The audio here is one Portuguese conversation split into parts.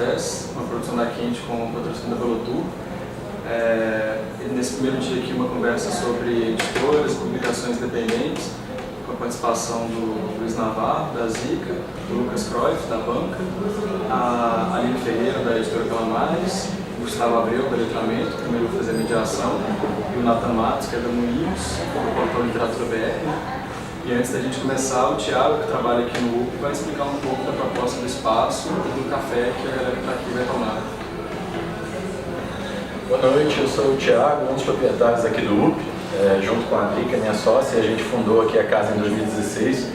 Cafés, uma produção da Quente com patrocínio da Velotur. Nesse primeiro dia aqui, uma conversa sobre editoras, publicações independentes, com a participação do Luiz Navarro, da Zica, do Lucas Cruyff, da Banca, a Aline Ferreira, da editora Calamares, o Gustavo Abreu, da Letramento, que primeiro vai fazer a mediação, e o Nathan Matos, que é da Moinhos, do portal Literatura BR. E antes da gente começar, o Thiago, que trabalha aqui no UP, vai explicar um pouco da proposta do espaço e do café que a galera que está aqui vai tomar. Boa noite, eu sou o Thiago, um dos proprietários aqui do UP, junto com a Adri, que é minha sócia, e a gente fundou aqui a casa em 2016.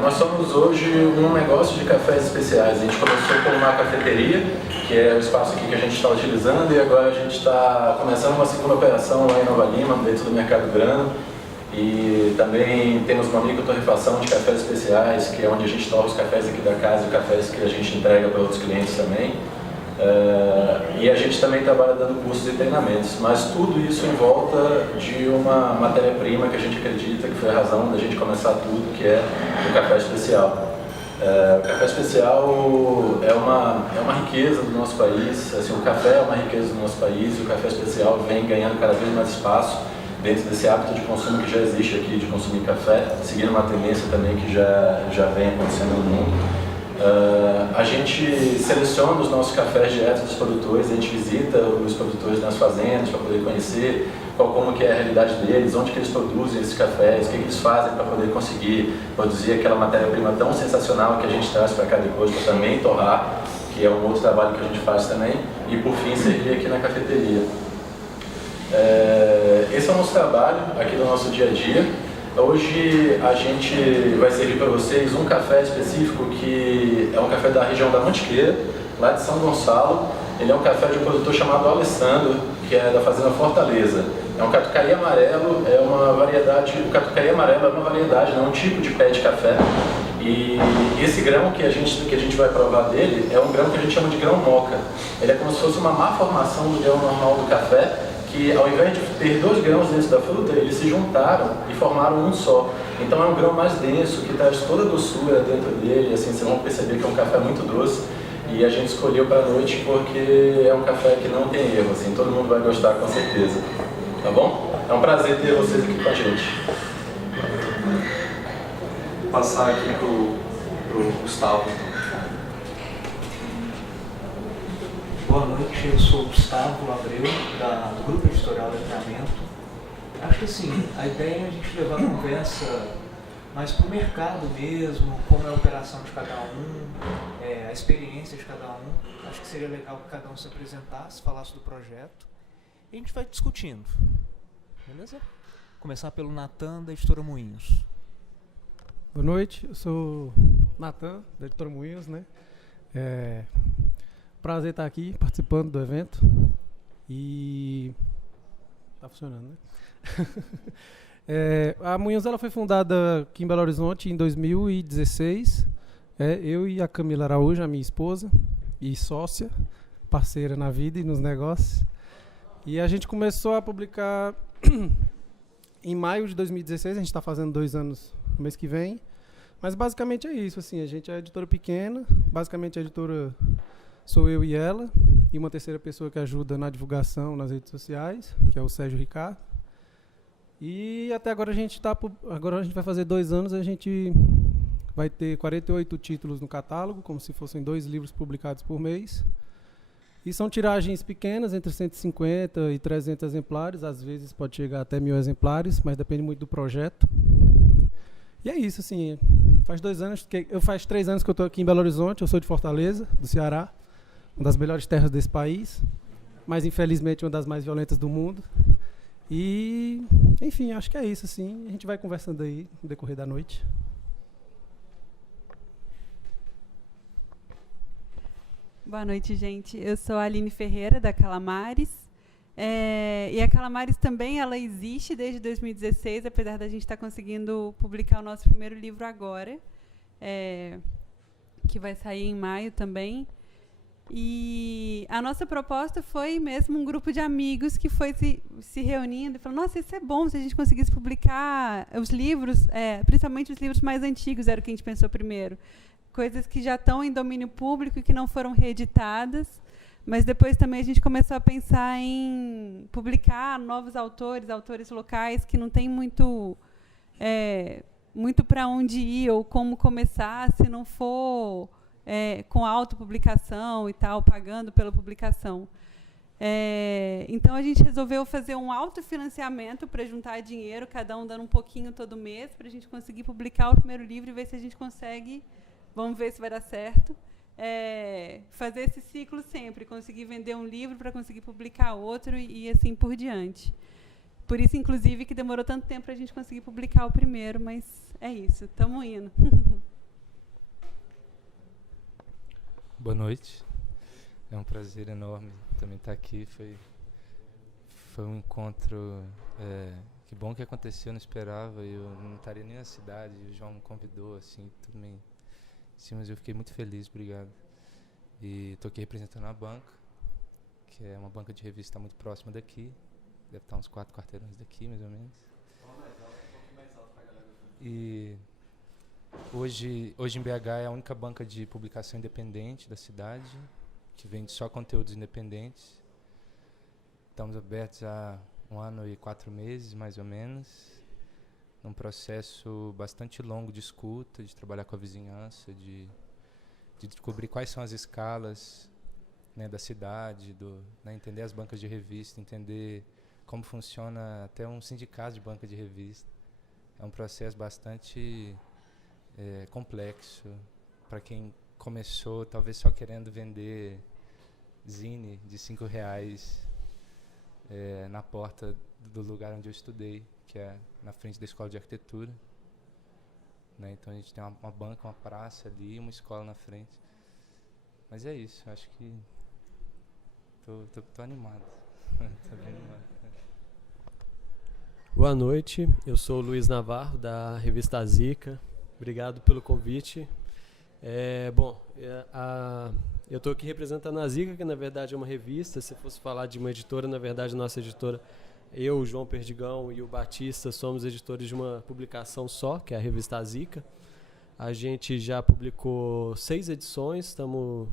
Nós somos hoje um negócio de cafés especiais. A gente começou com uma cafeteria, que é o espaço aqui que a gente está utilizando, e agora a gente está começando uma segunda operação lá em Nova Lima, dentro do Mercado Grano. E também temos uma microtorrefação de cafés especiais, que é onde a gente torra os cafés aqui da casa e cafés que a gente entrega para outros clientes também. E a gente também trabalha dando cursos e treinamentos, mas tudo isso em volta de uma matéria-prima que a gente acredita que foi a razão da gente começar tudo, que é o café especial. O café especial é uma riqueza do nosso país, assim, o café é uma riqueza do nosso país e o café especial vem ganhando cada vez mais espaço dentro desse hábito de consumo que já existe aqui, de consumir café, seguindo uma tendência também que já vem acontecendo no mundo. A gente seleciona os nossos cafés direto dos produtores, a gente visita os produtores nas fazendas para poder conhecer como que é a realidade deles, onde que eles produzem esses cafés, o que eles fazem para poder conseguir produzir aquela matéria-prima tão sensacional que a gente traz para cá depois para também torrar, que é um outro trabalho que a gente faz também, e por fim servir aqui na cafeteria. Esse é o nosso trabalho aqui do nosso dia a dia. Hoje a gente vai servir para vocês um café específico que é um café da região da Mantiqueira, lá de São Gonçalo. Ele é um café de um produtor chamado Alessandro, que é da fazenda Fortaleza. É um catucaí amarelo, é uma variedade, o catucaí amarelo é uma variedade, não é um tipo de pé de café. E esse grão que a gente vai provar dele é um grão que a gente chama de grão moca. Ele é como se fosse uma má formação do grão normal do café, que ao invés de ter dois grãos dentro da fruta, eles se juntaram e formaram um só. Então é um grão mais denso, que traz toda a doçura dentro dele, assim, vocês vão perceber que é um café muito doce. E a gente escolheu para a noite porque é um café que não tem erro, assim, todo mundo vai gostar com certeza. Tá bom? É um prazer ter vocês aqui com a gente. Vou passar aqui pro Gustavo. Boa noite, eu sou o Gustavo Abreu, do Grupo Editorial Letramento. Acho que assim, a ideia é a gente levar a conversa mais para o mercado mesmo, como é a operação de cada um, a experiência de cada um. Acho que seria legal que cada um se apresentasse, falasse do projeto. E a gente vai discutindo, beleza? Começar pelo Nathan, da Editora Moinhos. Boa noite, eu sou Nathan, da Editora Moinhos, né? Prazer estar aqui participando do evento e tá funcionando, né? A Moinhos ela foi fundada aqui em Belo Horizonte em 2016. Eu e a Camila Araújo, a minha esposa e sócia, parceira na vida e nos negócios. E a gente começou a publicar em maio de 2016, a gente está fazendo 2 anos no mês que vem. Mas basicamente é isso, assim, a gente é editora pequena, basicamente a editora sou eu e ela, e uma terceira pessoa que ajuda na divulgação nas redes sociais, que é o Sérgio Ricardo. E até agora agora a gente vai fazer 2 anos, a gente vai ter 48 títulos no catálogo, como se fossem 2 livros publicados por mês. E são tiragens pequenas, entre 150 e 300 exemplares, às vezes pode chegar até 1000 exemplares, mas depende muito do projeto. E é isso, assim, faz 3 anos que eu estou aqui em Belo Horizonte, eu sou de Fortaleza, do Ceará, uma das melhores terras desse país, mas infelizmente uma das mais violentas do mundo. E, enfim, acho que é isso, assim, a gente vai conversando aí no decorrer da noite. Boa noite, gente. Eu sou a Aline Ferreira, da Calamares. E a Calamares também ela existe desde 2016, apesar da gente estar conseguindo publicar o nosso primeiro livro agora, que vai sair em maio também. E a nossa proposta foi mesmo um grupo de amigos que foi se reunindo e falando, nossa, isso é bom se a gente conseguisse publicar os livros, principalmente os livros mais antigos, era o que a gente pensou primeiro. coisas que já estão em domínio público e que não foram reeditadas, mas depois também a gente começou a pensar em publicar novos autores locais que não tem muito para onde ir ou como começar se não for com autopublicação e tal, pagando pela publicação. Então, a gente resolveu fazer um autofinanciamento para juntar dinheiro, cada um dando um pouquinho todo mês, para a gente conseguir publicar o primeiro livro e ver se a gente consegue, vamos ver se vai dar certo, fazer esse ciclo sempre, conseguir vender um livro para conseguir publicar outro e assim por diante. Por isso, inclusive, que demorou tanto tempo para a gente conseguir publicar o primeiro, mas é isso, estamos indo. Boa noite. É um prazer enorme também estar aqui. Foi um encontro, que bom que aconteceu, eu não esperava. Eu não estaria nem na cidade, o João me convidou, assim, tudo bem. Sim, mas eu fiquei muito feliz, obrigado. E estou aqui representando a banca, que é uma banca de revista muito próxima daqui. Deve estar uns 4 quarteirões daqui, mais ou menos. E hoje em BH é a única banca de publicação independente da cidade, que vende só conteúdos independentes. Estamos abertos há 1 ano e 4 meses, mais ou menos, num processo bastante longo de escuta, de trabalhar com a vizinhança, de descobrir quais são as escalas, né, da cidade, entender as bancas de revista, entender como funciona até um sindicato de banca de revista. É um processo bastante complexo para quem começou talvez só querendo vender zine de R$5 na porta do lugar onde eu estudei, que é na frente da escola de arquitetura, né? Então a gente tem uma banca, uma praça ali e uma escola na frente. Mas é isso, acho que tô animado. Tô bem animado. Boa noite, eu sou o Luiz Navarro, da revista Zica. Obrigado pelo convite. Eu estou aqui representando a Zica, que na verdade é uma revista. Se fosse falar de uma editora, na verdade a nossa editora, eu, o João Perdigão e o Batista, somos editores de uma publicação só, que é a revista Zica. A gente já publicou 6 edições, estamos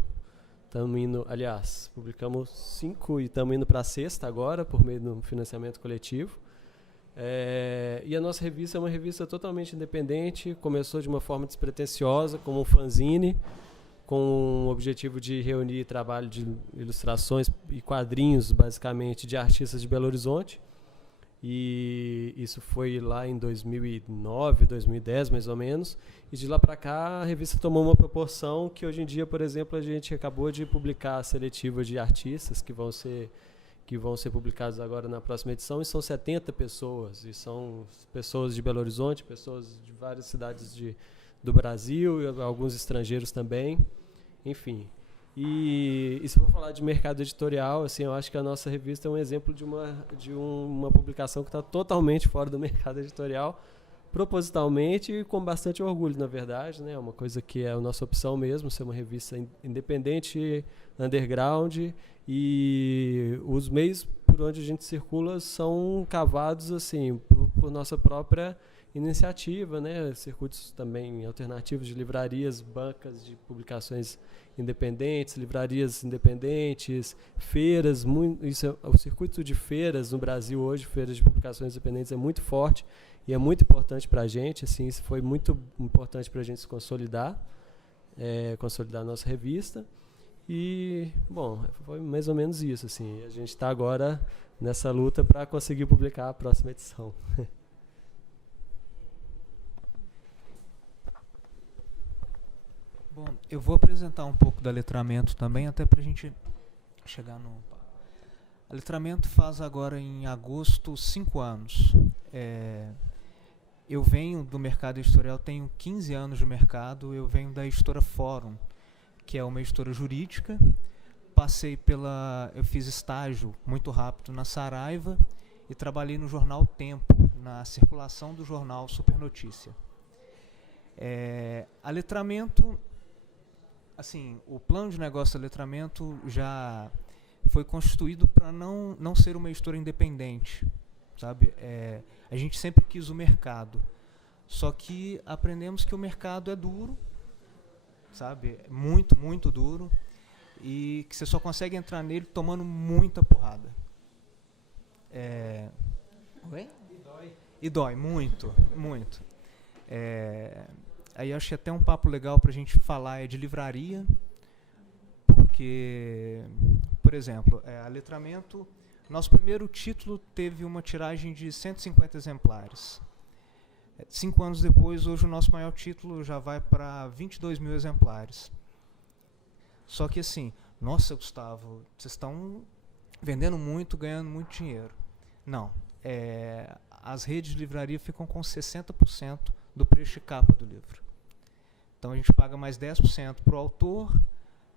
indo, aliás, publicamos 5 e estamos indo para a 6ª agora, por meio do financiamento coletivo. E a nossa revista é uma revista totalmente independente, começou de uma forma despretensiosa, como um fanzine, com o objetivo de reunir trabalho de ilustrações e quadrinhos, basicamente, de artistas de Belo Horizonte. E isso foi lá em 2009, 2010, mais ou menos. E de lá para cá, a revista tomou uma proporção que hoje em dia, por exemplo, a gente acabou de publicar a seletiva de artistas que vão ser publicados agora na próxima edição, e são 70 pessoas, e são pessoas de Belo Horizonte, pessoas de várias cidades do Brasil, e alguns estrangeiros também, enfim. E se for falar de mercado editorial, assim, eu acho que a nossa revista é um exemplo de uma publicação que está totalmente fora do mercado editorial, propositalmente e com bastante orgulho, na verdade, né? É uma coisa que é a nossa opção mesmo, ser uma revista independente, underground, e os meios por onde a gente circula são cavados assim por nossa própria iniciativa, né? Circuitos também alternativos de livrarias, bancas de publicações independentes, livrarias independentes, feiras, o circuito de feiras no Brasil hoje, feiras de publicações independentes, é muito forte e é muito importante para a gente, assim, isso foi muito importante para a gente se consolidar, consolidar a nossa revista. E, bom, foi mais ou menos isso, assim, a gente está agora nessa luta para conseguir publicar a próxima edição. Bom, eu vou apresentar um pouco da Letramento também, até para a gente chegar no... A Letramento faz agora em agosto 5 anos. Eu venho do mercado editorial, tenho 15 anos de mercado, eu venho da editora Fórum, que é uma editora jurídica. Eu fiz estágio muito rápido na Saraiva e trabalhei no jornal Tempo, na circulação do jornal Super Notícia. A Letramento, assim, o plano de negócio da Letramento já foi constituído para não ser uma editora independente, sabe? A gente sempre quis o mercado, só que aprendemos que o mercado é duro sabe? Muito, muito duro. E que você só consegue entrar nele tomando muita porrada. Oi? E dói muito, muito. Aí acho que até um papo legal para a gente falar é de livraria, porque, por exemplo, a Letramento, nosso primeiro título teve uma tiragem de 150 exemplares. 5 anos depois, hoje o nosso maior título já vai para 22 mil exemplares. Só que assim, nossa, Gustavo, vocês estão vendendo muito, ganhando muito dinheiro. Não, as redes de livraria ficam com 60% do preço de capa do livro. Então a gente paga mais 10% para o autor,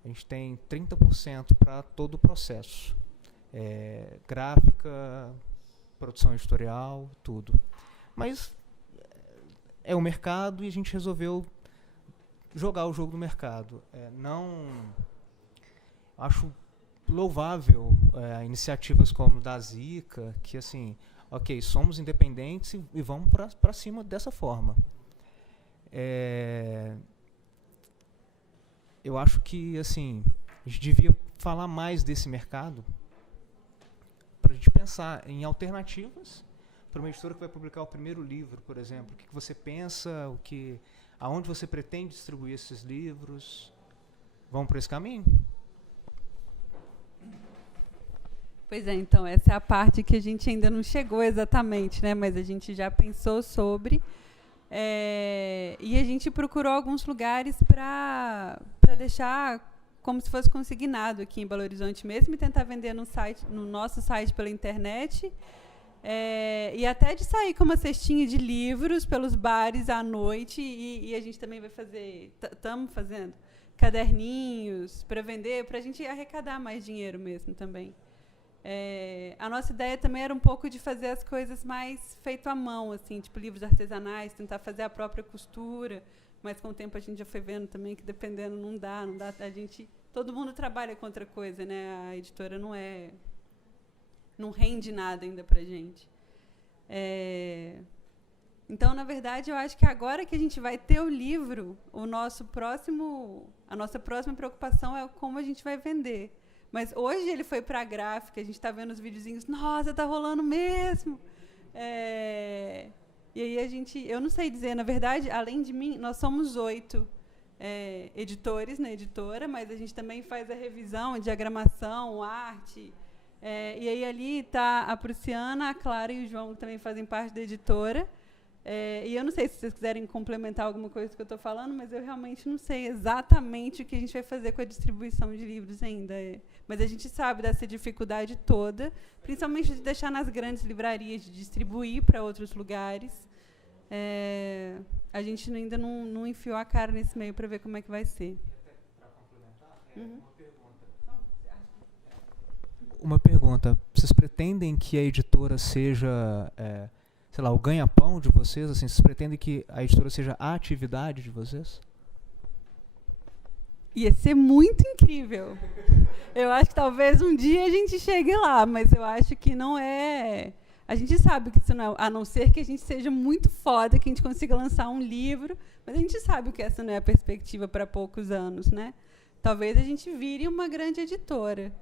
a gente tem 30% para todo o processo. Gráfica, produção editorial, tudo. Mas é o mercado e a gente resolveu jogar o jogo do mercado. Acho louvável iniciativas como da Zica, que assim, ok, somos independentes e vamos para cima dessa forma. Eu acho que assim, a gente devia falar mais desse mercado para a gente pensar em alternativas para uma editora que vai publicar o primeiro livro, por exemplo. O que você pensa, aonde você pretende distribuir esses livros? Vamos por esse caminho? Pois é, então, essa é a parte que a gente ainda não chegou exatamente, né? Mas a gente já pensou sobre. E a gente procurou alguns lugares para deixar como se fosse consignado aqui em Belo Horizonte mesmo e tentar vender no nosso site pela internet. E até de sair com uma cestinha de livros pelos bares à noite. E a gente também vai fazer, estamos fazendo, caderninhos para vender, para a gente arrecadar mais dinheiro mesmo também. A nossa ideia também era um pouco de fazer as coisas mais feito à mão, assim, tipo livros artesanais, tentar fazer a própria costura, mas com o tempo a gente já foi vendo também que dependendo não dá, todo mundo trabalha com outra coisa, né? A editora não rende nada ainda pra gente. Então, na verdade, eu acho que agora que a gente vai ter o livro, a nossa próxima preocupação é como a gente vai vender. Mas hoje ele foi para a gráfica, a gente está vendo os videozinhos, nossa, está rolando mesmo. E aí eu não sei dizer, na verdade, além de mim, nós somos 8 editores na editora, mas a gente também faz a revisão, a diagramação, arte. E aí ali está a Prussiana, a Clara e o João, que também fazem parte da editora. E eu não sei se vocês quiserem complementar alguma coisa que eu estou falando, mas eu realmente não sei exatamente o que a gente vai fazer com a distribuição de livros ainda. Mas a gente sabe dessa dificuldade toda, principalmente de deixar nas grandes livrarias, de distribuir para outros lugares. A gente ainda não enfiou a cara nesse meio para ver como é que vai ser. Para complementar, uma pergunta. Vocês pretendem que a editora seja, sei lá, o ganha-pão de vocês? Assim, vocês pretendem que a editora seja a atividade de vocês? Ia ser muito incrível. Eu acho que talvez um dia a gente chegue lá, mas eu acho que não é... A gente sabe que isso não é... A não ser que a gente seja muito foda, que a gente consiga lançar um livro, mas a gente sabe que essa não é a perspectiva para poucos anos, né? Talvez a gente vire uma grande editora.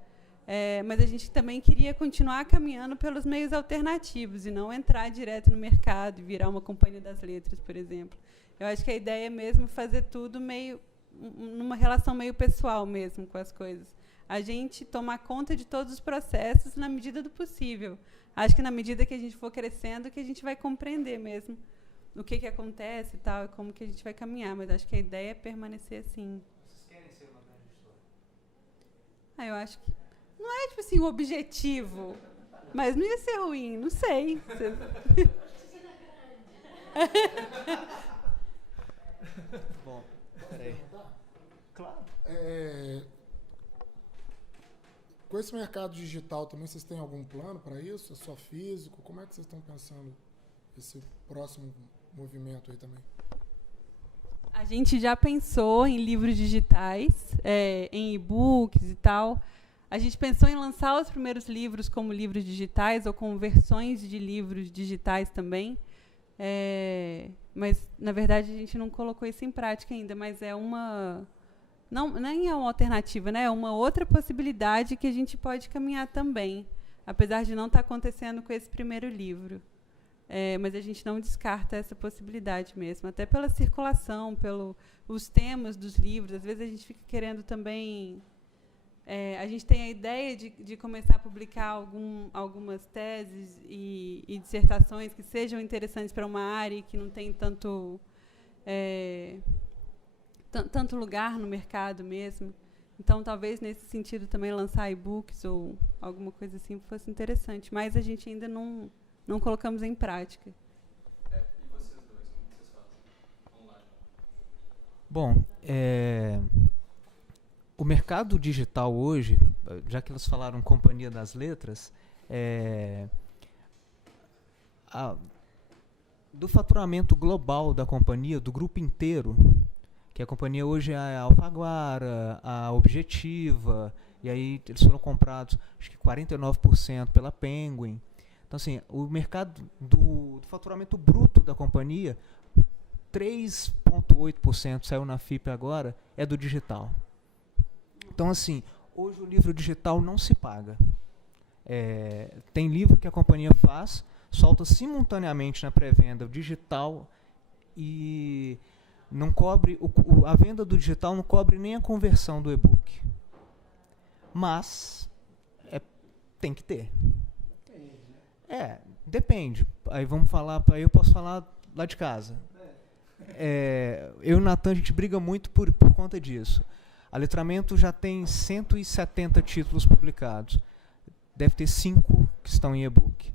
Mas a gente também queria continuar caminhando pelos meios alternativos e não entrar direto no mercado e virar uma companhia das letras, por exemplo. Eu acho que a ideia é mesmo fazer tudo meio... numa relação meio pessoal mesmo com as coisas. A gente tomar conta de todos os processos na medida do possível. Acho que na medida que a gente for crescendo, que a gente vai compreender mesmo o que acontece e tal, e como que a gente vai caminhar. Mas acho que a ideia é permanecer assim. Vocês querem ser uma grande editora? Eu acho que não é, tipo assim, o objetivo. Mas não ia ser ruim, não sei. Bom, peraí. Claro. Com esse mercado digital também, vocês têm algum plano para isso? É só físico? Como é que vocês estão pensando esse próximo movimento aí também? A gente já pensou em livros digitais, em e-books e tal. A gente pensou em lançar os primeiros livros como livros digitais ou com versões de livros digitais também. Mas, na verdade, a gente não colocou isso em prática ainda, mas é uma nem é uma alternativa, né? É uma outra possibilidade que a gente pode caminhar também, apesar de não estar acontecendo com esse primeiro livro. Mas a gente não descarta essa possibilidade mesmo, até pela circulação, pelos temas dos livros. Às vezes a gente fica querendo também... a gente tem a ideia de começar a publicar algumas teses e dissertações que sejam interessantes para uma área e que não tem tanto lugar no mercado mesmo. Então, talvez, nesse sentido, também lançar e-books ou alguma coisa assim fosse interessante. Mas a gente ainda não colocamos em prática. E vocês dois, como vocês fazem? Online? Bom, o mercado digital hoje, já que eles falaram Companhia das Letras, do faturamento global da companhia, do grupo inteiro, que a companhia hoje é a Alfaguara, a Objetiva, e aí eles foram comprados, acho que 49% pela Penguin. Então, assim, o mercado do faturamento bruto da companhia, 3,8% saiu na FIP agora, é do digital. Então, assim, hoje o livro digital não se paga. Tem livro que a companhia faz, solta simultaneamente na pré-venda o digital e não cobre a venda do digital não cobre nem a conversão do e-book. Mas tem que ter. Depende. Aí vamos falar, aí eu posso falar lá de casa. Eu e o Natan, a gente briga muito por conta disso. A Letramento já tem 170 títulos publicados. Deve ter 5 que estão em e-book.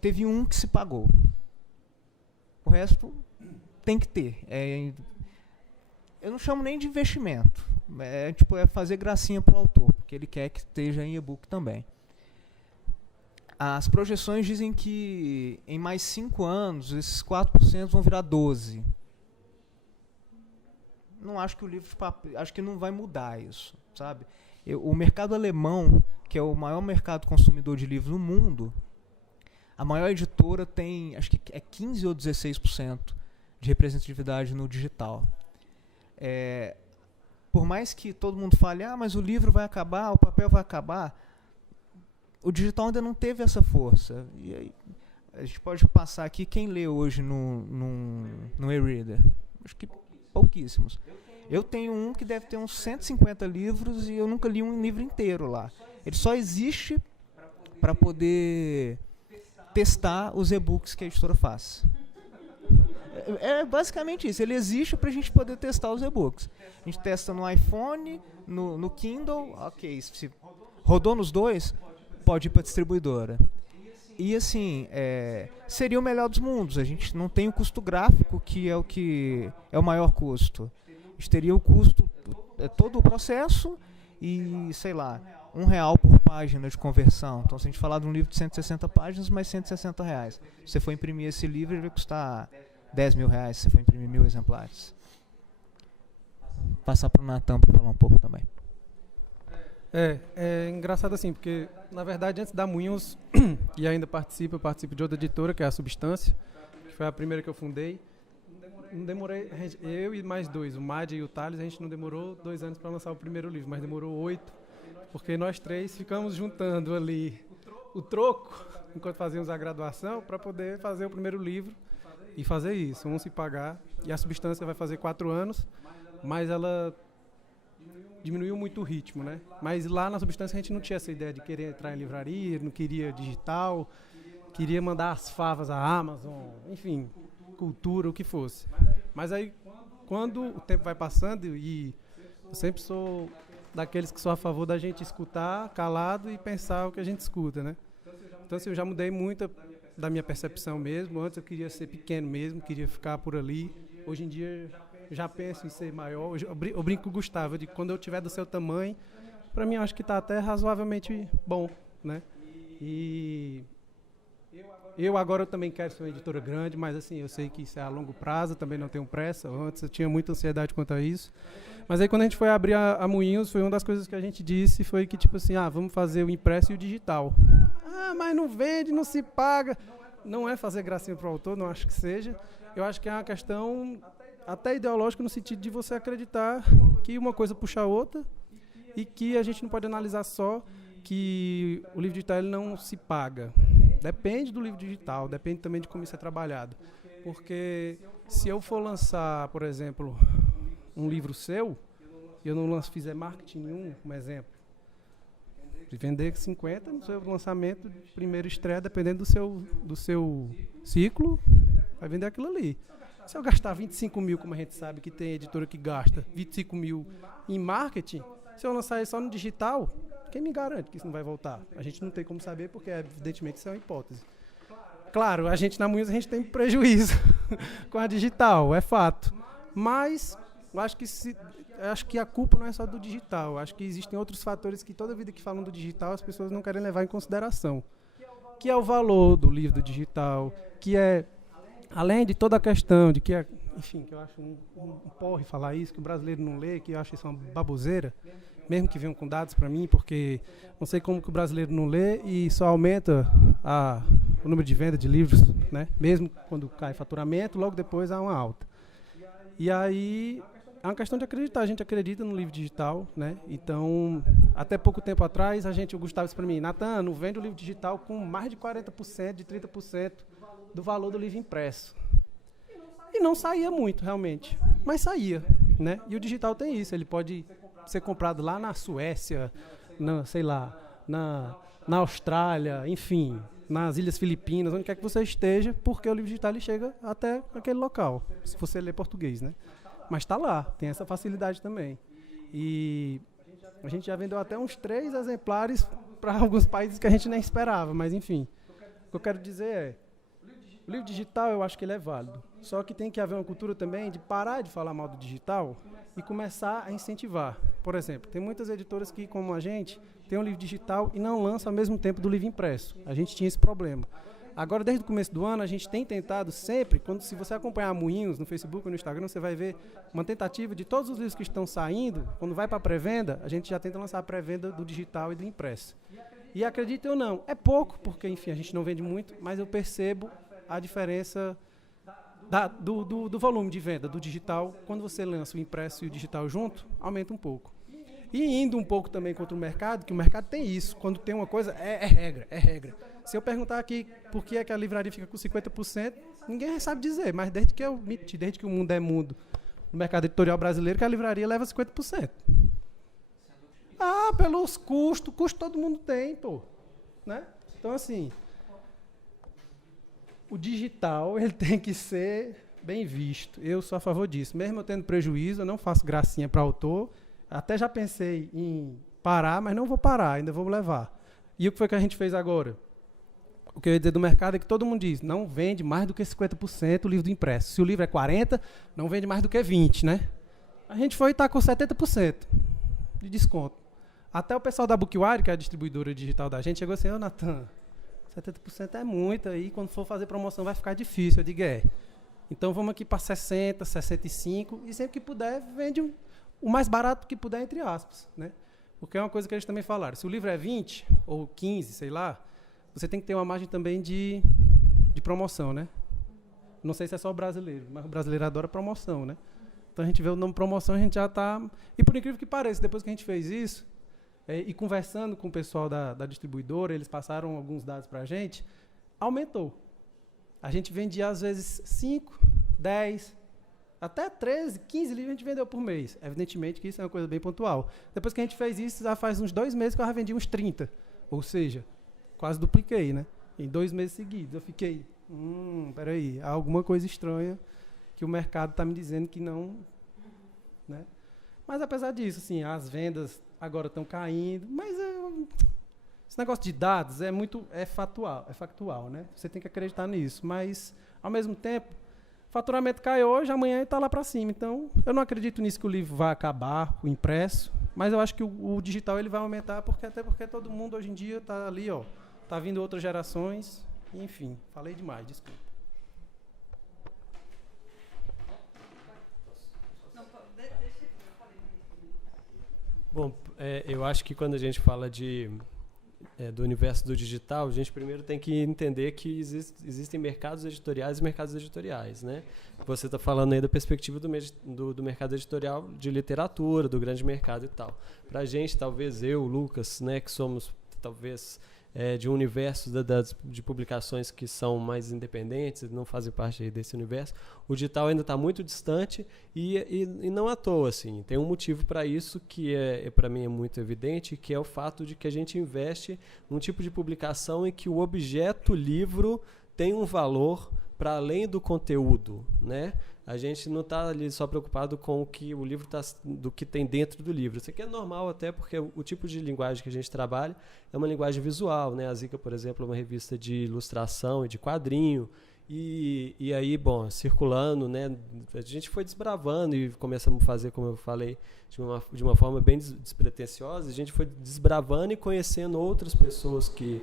Teve um que se pagou. O resto tem que ter. Eu não chamo nem de investimento. É fazer gracinha para o autor, porque ele quer que esteja em e-book também. As projeções dizem que em mais 5 anos, esses 4% vão virar 12%. Não acho que o livro de papel, acho que não vai mudar isso, sabe? O mercado alemão, que é o maior mercado consumidor de livros no mundo, a maior editora tem, acho que é 15 ou 16% de representatividade no digital. Por mais que todo mundo fale, mas o livro vai acabar, o papel vai acabar, o digital ainda não teve essa força. E aí, a gente pode passar aqui quem lê hoje no e-reader. Acho que pouquíssimos. Eu tenho um que deve ter uns 150 livros e eu nunca li um livro inteiro lá. Ele só existe para poder testar os e-books que a editora faz. É basicamente isso. Ele existe para a gente poder testar os e-books. A gente testa no iPhone, no Kindle, ok. Se rodou nos dois, pode ir para a distribuidora. E assim, seria o melhor dos mundos. A gente não tem o custo gráfico, que é o maior custo. A gente teria o custo, todo o processo e, sei lá, R$1 por página de conversão. Então, se a gente falar de um livro de 160 páginas, mais R$160. Se você for imprimir esse livro, ele vai custar R$10.000, se você for imprimir 1.000 exemplares. Passar para o Natan para falar um pouco também. É engraçado assim, porque, na verdade, antes da Moinhos, e ainda eu participo de outra editora, que é a Substância, que foi a primeira que eu fundei. Não demorei, eu e mais 2, o Madi e o Thales, a gente não demorou 2 anos para lançar o primeiro livro, mas demorou 8, porque nós 3 ficamos juntando ali o troco, enquanto fazíamos a graduação, para poder fazer o primeiro livro e fazer isso, se pagar. E a Substância vai fazer 4 anos, mas ela diminuiu muito o ritmo, né? Mas lá na Substância a gente não tinha essa ideia de querer entrar em livraria, não queria digital, queria mandar as favas à Amazon, enfim, cultura, o que fosse. Mas aí, quando o tempo vai passando, e eu sempre sou daqueles que sou a favor da gente escutar calado e pensar o que a gente escuta, né? Então, assim, eu já mudei muito da minha percepção mesmo. Antes eu queria ser pequeno mesmo, queria ficar por ali. Hoje em dia, já penso em ser maior. Eu brinco com o Gustavo, de quando eu tiver do seu tamanho, para mim, eu acho que está até razoavelmente bom, né? E eu agora também quero ser uma editora grande, mas assim, eu sei que isso é a longo prazo, também não tenho pressa. Antes eu tinha muita ansiedade quanto a isso. Mas aí quando a gente foi abrir a Moinhos, foi uma das coisas que a gente disse, foi que tipo assim, vamos fazer o impresso e o digital. Mas não vende, não se paga. Não é fazer gracinha para o autor, não acho que seja. Eu acho que é uma questão até ideológico no sentido de você acreditar que uma coisa puxa a outra e que a gente não pode analisar só que o livro digital ele não se paga. Depende do livro digital, depende também de como isso é trabalhado. Porque se eu for lançar, por exemplo, um livro seu, e eu não fizer marketing nenhum, como exemplo, de vender 50 no seu lançamento, primeiro estreia, dependendo do seu ciclo, vai vender aquilo ali. Se eu gastar 25 mil, como a gente sabe que tem editora que gasta 25 mil em marketing, se eu lançar isso só no digital, quem me garante que isso não vai voltar? A gente não tem como saber, porque evidentemente isso é uma hipótese. Claro, a gente na Moinhos a gente tem prejuízo com a digital, é fato. Mas eu acho que a culpa não é só do digital. Eu acho que existem outros fatores que toda vida que falam do digital as pessoas não querem levar em consideração. Que é o valor do livro digital, que é, além de toda a questão de que, enfim, que eu acho um porre falar isso, que o brasileiro não lê, que eu acho isso uma baboseira, mesmo que venham com dados para mim, porque não sei como que o brasileiro não lê e só aumenta o número de venda de livros, né? Mesmo quando cai faturamento, logo depois há uma alta. E aí é uma questão de acreditar, a gente acredita no livro digital, né? Então, até pouco tempo atrás, o Gustavo disse para mim, Natan, não vende o livro digital com mais de 40%, de 30% do valor do livro impresso. E não saía muito, realmente, mas saía, né? E o digital tem isso, ele pode ser comprado lá na Suécia, na Austrália, enfim, nas Ilhas Filipinas, onde quer que você esteja, porque o livro digital ele chega até aquele local, se você ler português, né? Mas está lá, tem essa facilidade também. E a gente já vendeu até uns 3 exemplares para alguns países que a gente nem esperava, mas enfim. O que eu quero dizer é, o livro digital eu acho que ele é válido, só que tem que haver uma cultura também de parar de falar mal do digital e começar a incentivar. Por exemplo, tem muitas editoras que, como a gente, tem um livro digital e não lança ao mesmo tempo do livro impresso. A gente tinha esse problema. Agora, desde o começo do ano, a gente tem tentado sempre, se você acompanhar a Moinhos no Facebook ou no Instagram, você vai ver uma tentativa de todos os livros que estão saindo, quando vai para a pré-venda, a gente já tenta lançar a pré-venda do digital e do impresso. E acreditem ou não, é pouco, porque, enfim, a gente não vende muito, mas eu percebo a diferença do volume de venda do digital. Quando você lança o impresso e o digital junto, aumenta um pouco. E indo um pouco também contra o mercado, que o mercado tem isso, quando tem uma coisa, é regra. Se eu perguntar aqui por que é que a livraria fica com 50%, ninguém sabe dizer, mas desde que o mundo é mundo, no mercado editorial brasileiro, que a livraria leva 50%. Pelos custos, custo todo mundo tem, pô. Né? Então, assim, o digital ele tem que ser bem visto. Eu sou a favor disso. Mesmo eu tendo prejuízo, eu não faço gracinha para autor. Até já pensei em parar, mas não vou parar, ainda vou levar. E o que foi que a gente fez agora? O que eu ia dizer do mercado é que todo mundo diz, não vende mais do que 50% o livro do impresso. Se o livro é 40%, não vende mais do que 20%, né? A gente foi e está com 70% de desconto. Até o pessoal da Bookwire, que é a distribuidora digital da gente, chegou assim, Natan, 70% é muito, aí quando for fazer promoção vai ficar difícil. Eu digo, então vamos aqui para 60%, 65%, e sempre que puder, vende o mais barato que puder, entre aspas, né? Porque é uma coisa que eles também falaram. Se o livro é 20 ou 15, sei lá, você tem que ter uma margem também de promoção, né? Não sei se é só o brasileiro, mas o brasileiro adora promoção, né? Então a gente vê o nome promoção, a gente já está... E por incrível que pareça, depois que a gente fez isso, e conversando com o pessoal da distribuidora, eles passaram alguns dados para a gente, aumentou. A gente vendia às vezes 5, 10... até 13, 15 livros a gente vendeu por mês. Evidentemente que isso é uma coisa bem pontual. Depois que a gente fez isso, já faz uns 2 meses que eu já vendi uns 30. Ou seja, quase dupliquei, né? Em 2 meses seguidos. Eu fiquei, peraí, há alguma coisa estranha que o mercado está me dizendo que não... Né? Mas apesar disso, assim, as vendas agora estão caindo. Mas esse negócio de dados é factual, né? Você tem que acreditar nisso. Mas, ao mesmo tempo, faturamento cai hoje, amanhã está lá para cima. Então, eu não acredito nisso que o livro vai acabar, o impresso, mas eu acho que o digital ele vai aumentar, até porque todo mundo hoje em dia está ali, está vindo outras gerações, enfim, falei demais, desculpa. Bom, eu acho que quando a gente fala de do universo do digital, a gente primeiro tem que entender que existem mercados editoriais e mercados editoriais, né? Você está falando aí da perspectiva do mercado editorial de literatura, do grande mercado e tal. Para a gente, talvez eu, Lucas, né, que somos talvez de um universo de publicações que são mais independentes, não fazem parte aí desse universo, o digital ainda está muito distante e não à toa, assim. Tem um motivo para isso que para mim é muito evidente, que é o fato de que a gente investe num tipo de publicação em que o objeto livro tem um valor para além do conteúdo, né? A gente não está ali só preocupado com o que o livro do que tem dentro do livro. Isso aqui é normal até porque o tipo de linguagem que a gente trabalha é uma linguagem visual, né? A Zica, por exemplo, é uma revista de ilustração e de quadrinho. E aí, bom, circulando, né? A gente foi desbravando e começamos a fazer, como eu falei, de uma forma bem despretensiosa. A gente foi desbravando e conhecendo outras pessoas que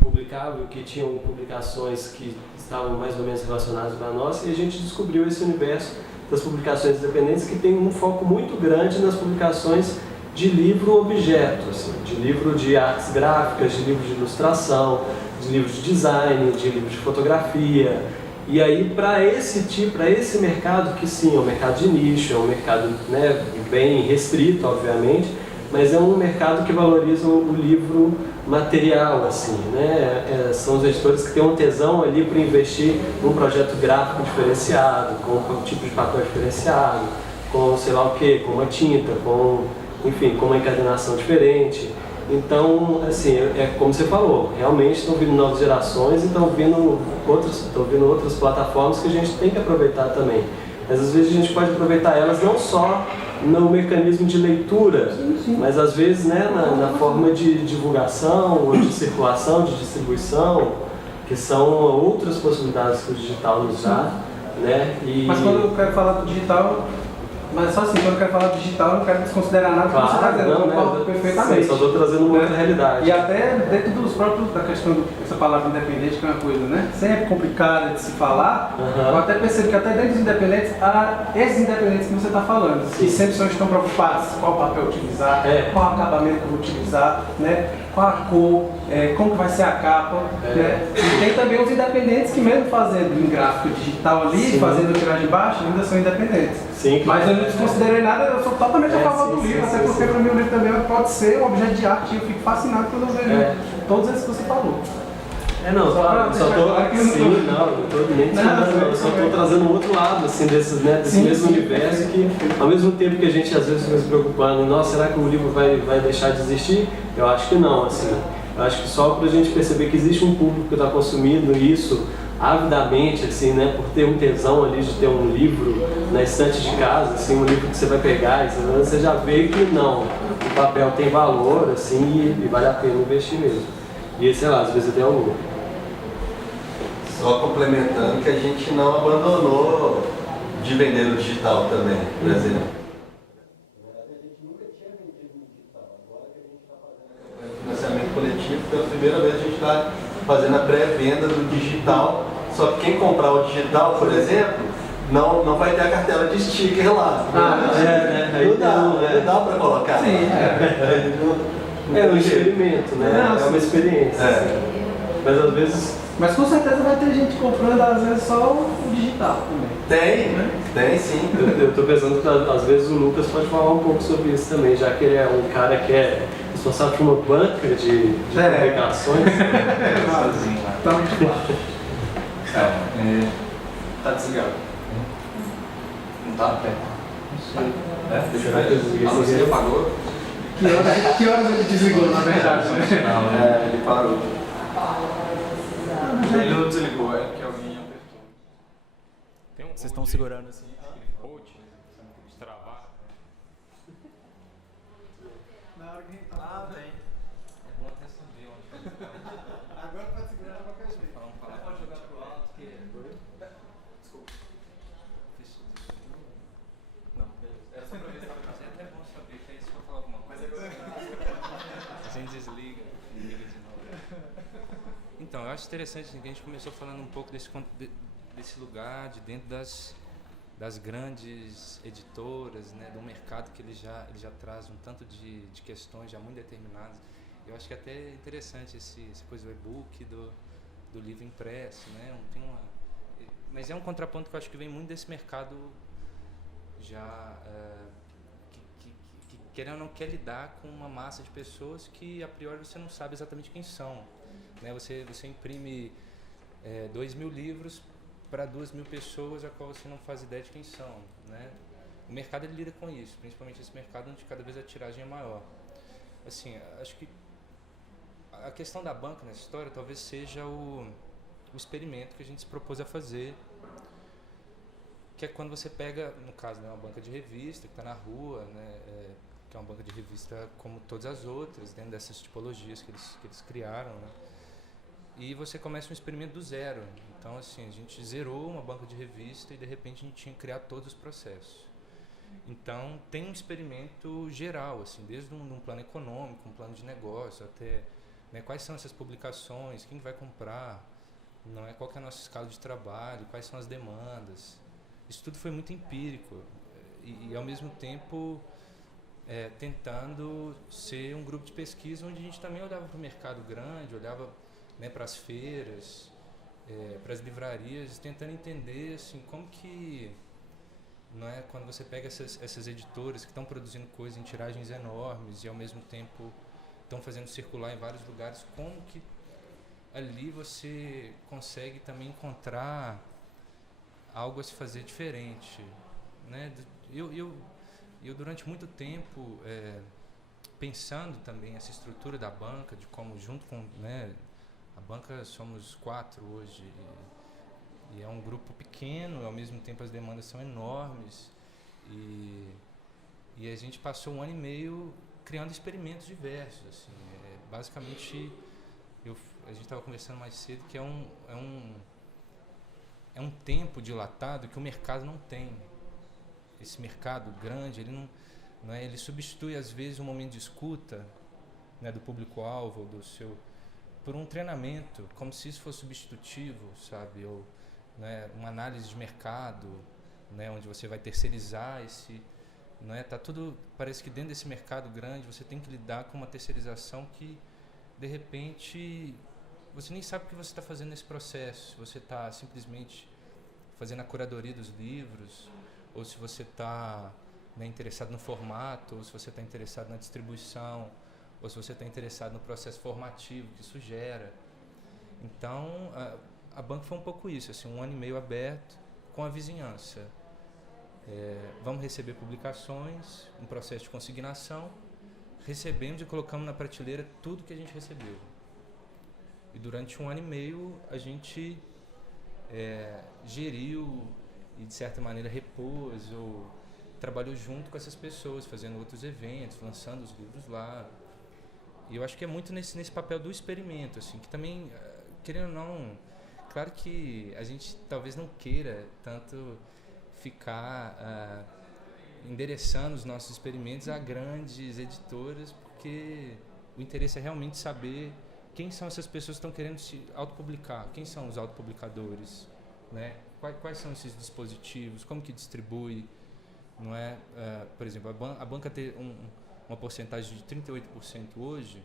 publicavam, que tinham publicações que estavam mais ou menos relacionadas com a nossa, e a gente descobriu esse universo das publicações independentes que tem um foco muito grande nas publicações de livro-objeto, assim, de livro de artes gráficas, de livro de ilustração, de livro de design, de livro de fotografia. E aí, para esse mercado, que sim, é um mercado de nicho, é um mercado, né, bem restrito, obviamente, mas é um mercado que valoriza o livro material, assim, né? São os editores que têm um tesão ali para investir num projeto gráfico diferenciado, com um tipo de papel diferenciado, com sei lá o quê, com uma tinta, enfim, com uma encadernação diferente. Então, assim, como você falou, realmente estão vindo novas gerações e estão vindo outras plataformas que a gente tem que aproveitar também. Mas às vezes a gente pode aproveitar elas não só no mecanismo de leitura, mas às vezes, né, na forma de divulgação, ou de circulação, de distribuição, que são outras possibilidades que o digital nos dá, né? Mas quando eu quero falar do digital, mas só assim, quando eu quero falar do digital, eu não quero desconsiderar nada que você está dizendo, eu concordo perfeitamente. Sim, só estou trazendo uma outra realidade. E até dentro dos próprios, da questão dessa palavra independente, que é uma coisa, né, sempre complicada de se falar, eu até percebo que até dentro dos independentes, há esses independentes que você está falando, que sempre estão preocupados qual papel utilizar, qual acabamento que eu vou utilizar, né, qual a cor, como que vai ser a capa, né? E tem também os independentes que mesmo fazendo em gráfico digital ali, fazendo tiragem baixa, ainda são independentes. Sim, mas eu não desconsiderei nada, eu sou totalmente a favor do livro, até porque para mim o livro também pode ser um objeto de arte e eu fico fascinado quando eu vejo todos esses que você falou. Não, claro, eu só estou trazendo um outro lado, assim, desse mesmo universo que, ao mesmo tempo que a gente às vezes fica se preocupando, nossa, será que o livro vai deixar de existir? Eu acho que não, assim. Eu acho que só para a gente perceber que existe um público que está consumindo isso avidamente, assim, né, por ter um tesão ali de ter um livro na estante de casa, assim, um livro que você vai pegar, você já vê que não, o papel tem valor, assim, e vale a pena investir mesmo. E, sei lá, às vezes até algum. Só complementando que a gente não abandonou de vender no digital também, por exemplo. Na verdade, a gente nunca tinha vendido no digital. Agora que a gente está fazendo financiamento coletivo, pela primeira vez a gente está fazendo a pré-venda do digital. Só que quem comprar o digital, por exemplo, não vai ter a cartela de sticker lá. Não dá para colocar. Sim, é um experimento, né? É uma experiência. Mas às vezes... Mas com certeza vai ter gente comprando, às vezes, só o digital também. Tem sim. Eu estou pensando que às vezes o Lucas pode falar um pouco sobre isso também, já que ele é um cara que é responsável por uma banca de publicações. Sozinho lá. Tá muito claro. Tá desligado. Não tá? Deixa eu ver. Você apagou? Que horas ele desligou, na verdade? Não, ele parou. Ele não desligou, é que alguém apertou. Vocês estão segurando assim. Destravar. Na hora que a gente Tem. É bom até saber onde. Agora pode segurar de qualquer jeito. Pode jogar pro alto que. Desculpa. Não, beleza. Era só pra ver se tava. Mas é até bom saber que aí se for falar alguma coisa. A gente desliga e liga de novo. Então, eu acho interessante que a gente começou falando um pouco desse lugar de dentro das grandes editoras, né, do mercado que ele já traz um tanto de questões já muito determinadas. Eu acho que até é interessante essa coisa do e-book, do livro impresso, né? Mas é um contraponto que eu acho que vem muito desse mercado já que querendo ou não quer lidar com uma massa de pessoas que a priori você não sabe exatamente quem são, né? Você imprime 2.000 livros para 2.000 pessoas a qual você não faz ideia de quem são, né? O mercado ele lida com isso, principalmente esse mercado onde cada vez a tiragem é maior. Assim, acho que a questão da banca nessa história talvez seja o experimento que a gente se propôs a fazer, que é quando você pega, no caso, né, uma banca de revista que está na rua, né, que é uma banca de revista como todas as outras, dentro dessas tipologias que eles criaram, né, e você começa um experimento do zero. Então, assim, a gente zerou uma banca de revista e, de repente, a gente tinha que criar todos os processos. Então, tem um experimento geral, assim, desde um plano econômico, um plano de negócio, até, né, quais são essas publicações, quem vai comprar, não é, qual que é a nossa escala de trabalho, quais são as demandas. Isso tudo foi muito empírico e ao mesmo tempo, tentando ser um grupo de pesquisa onde a gente também olhava para o mercado grande, olhava, né, para as feiras, para as livrarias, tentando entender assim, como que, não é, quando você pega essas editoras que estão produzindo coisas em tiragens enormes e ao mesmo tempo estão fazendo circular em vários lugares, como que ali você consegue também encontrar algo a se fazer diferente, né? Eu durante muito tempo pensando também essa estrutura da banca, de como junto com, né, a banca somos 4 hoje e é um grupo pequeno, ao mesmo tempo as demandas são enormes e a gente passou 1 ano e meio criando experimentos diversos, assim, basicamente a gente estava conversando mais cedo que é um tempo dilatado que o mercado não tem. Esse mercado grande, ele não é, ele substitui às vezes um momento de escuta, né, do público-alvo, por um treinamento, como se isso fosse substitutivo, sabe, ou, né, uma análise de mercado, né, onde você vai terceirizar não é, tá tudo, parece que dentro desse mercado grande você tem que lidar com uma terceirização que de repente você nem sabe o que você está fazendo nesse processo, você está simplesmente fazendo a curadoria dos livros, ou se você está, né, interessado no formato, ou se você está interessado na distribuição, ou se você está interessado no processo formativo que isso gera. Então, a banca foi um pouco isso, assim, 1 ano e meio aberto com a vizinhança. Vamos receber publicações, um processo de consignação, recebemos e colocamos na prateleira tudo que a gente recebeu. E durante 1 ano e meio a gente geriu e de certa maneira repôs ou trabalhou junto com essas pessoas, fazendo outros eventos, lançando os livros lá. E eu acho que é muito nesse papel do experimento, assim, que também, querendo ou não, claro que a gente talvez não queira tanto ficar endereçando os nossos experimentos a grandes editoras, porque o interesse é realmente saber quem são essas pessoas que estão querendo se autopublicar, quem são os autopublicadores, né? Quais são esses dispositivos, como que distribui, não é? Por exemplo, a banca ter uma porcentagem de 38% hoje,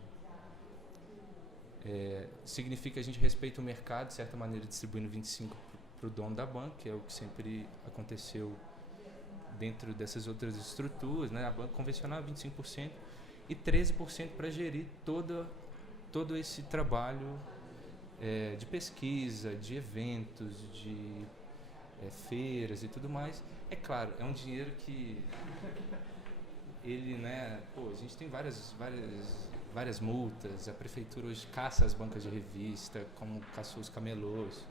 significa que a gente respeita o mercado, de certa maneira distribuindo 25% para o dono da banca, que é o que sempre aconteceu dentro dessas outras estruturas, né? A banca convencional 25% e 13% para gerir todo esse trabalho de pesquisa, de eventos, de feiras e tudo mais. É claro, é um dinheiro que ele, né, a gente tem várias multas, a prefeitura hoje caça as bancas de revista, como caçou os camelôs.